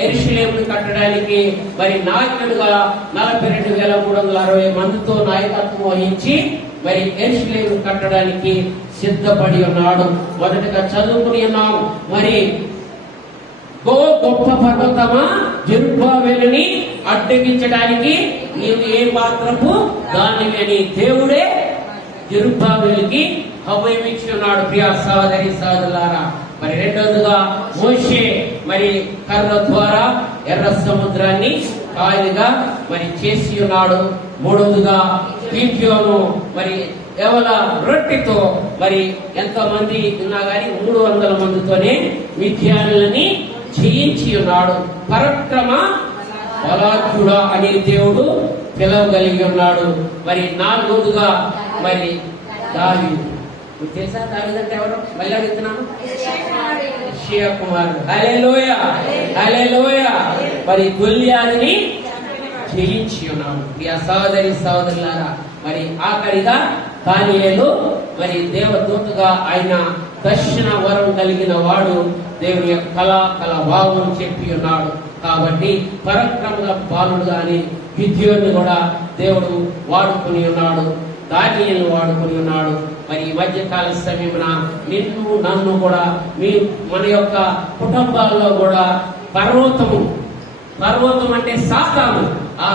యెరూషలేమును కట్టడానికి మరి నాయకుడుగా 42,360 మందితో నాయకత్వం వహించి మరి యెరూషలేమును కట్టడానికి సిద్ధపడి ఉన్నాడు. మొదటగా చదువుకుని ఉన్నాము. మరి గొప్ప పర్వతమా, జెరుబ్బాబెలుని అడ్డగించడానికి నీవు ఏ మాత్రపు దానివి అని దేవుడే జెరుబ్బాబెలుకి అభయం ఇచ్చి ఉన్నాడు. ప్రియ సహోదరి సహోదరులారా, మరి రెండోదిగా మోషే మరి కర్ర ద్వారా ఎర్ర సముద్రాన్ని కాయలుగా మరి చేసి ఉన్నాడు. మూడవదిగా గిద్యోను మరి కేవల రొట్టెతో మరి ఎంతమంది ఉన్నా గాని 300 మందితోనే మిథ్యానులని జయించి ఉన్నాడు. పరక్రమ బలాఢ్యుడా అని దేవుడు పిలవగలిగి ఉన్నాడు. మరి నాలుగోదిగా మరి దావీదు. తెలుసా దావీదు అంటే ఎవరు? మళ్ళీ అడుగుతున్నాను, యెషయా కుమారుడు. హల్లెలూయా, హల్లెలూయా. మరి గొల్లియాతుని జయించి ఉన్నాడు. ప్రియ సహోదరి సహోదరులారా, మరి ఆఖరిగా దానియేలు మరి దేవదూతగా ఆయన దర్శన వరం కలిగిన వాడు, దేవుని యొక్క కళ భావం చెప్పి ఉన్నాడు. కాబట్టి పరక్రమ బాలుడు అని గిద్యోను కూడా దేవుడు వాడుకుని ఉన్నాడు, దానియేలును వాడుకుని ఉన్నాడు. మరి ఈ మధ్యకాల సమయమున నిన్ను నన్ను కూడా మన యొక్క కుటుంబాల్లో కూడా పర్వతం అంటే సాతాను, ఆ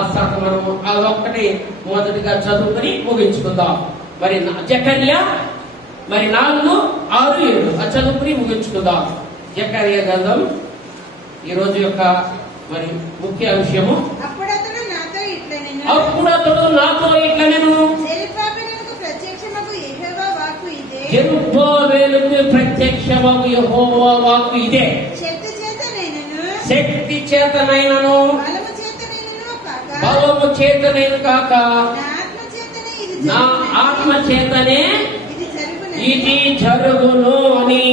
మనము అదొక్కటి మొదటిగా చదువుకుని ముగించుకుందాం. మరి జకర్యా మరి 4, 6, 7 చదువుకుని ముగించుకుందాం. జకర్యా గ్రంథం ఈ రోజు యొక్క మరి ముఖ్య అంశము. అప్పుడు అతడు నాతో ఇట్లా నేను జెరుబ్బాబెలుకు ప్రత్యక్షమగు యెహోవా వాక్కు ఇదే, శక్తి చేతనైనను బలము చేతనైన కాక నా ఆత్మ చేతనే ఇది జరుగును అని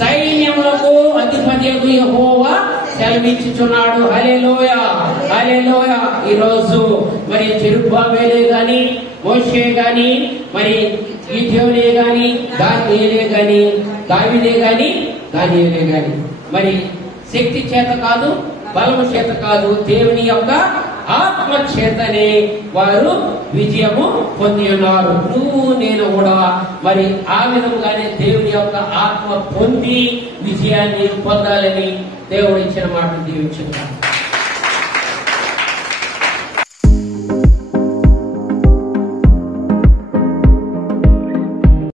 సైన్యములకు అధిపతియగు యెహోవా సెలవిచ్చుచున్నాడు. హల్లెలూయా, హల్లెలూయా. ఈ రోజు మరి జెరుబ్బాబెలే గాని, మోషే గాని, మరి గిద్యోనే గాని, దానియేలే గాని, దావీదే గాని, దానియేలే గాని మరి శక్తి చేత కాదు, బలము చేత కాదు, దేవుని యొక్క ఆత్మ చేతనే వారు విజయము పొంది ఉన్నారు. నువ్వు నేను కూడా మరి ఆ విధంగానే దేవుని యొక్క ఆత్మ పొంది విజయాన్ని పొందాలని దేవుడు ఇచ్చిన మాట దీవించుకున్నాను.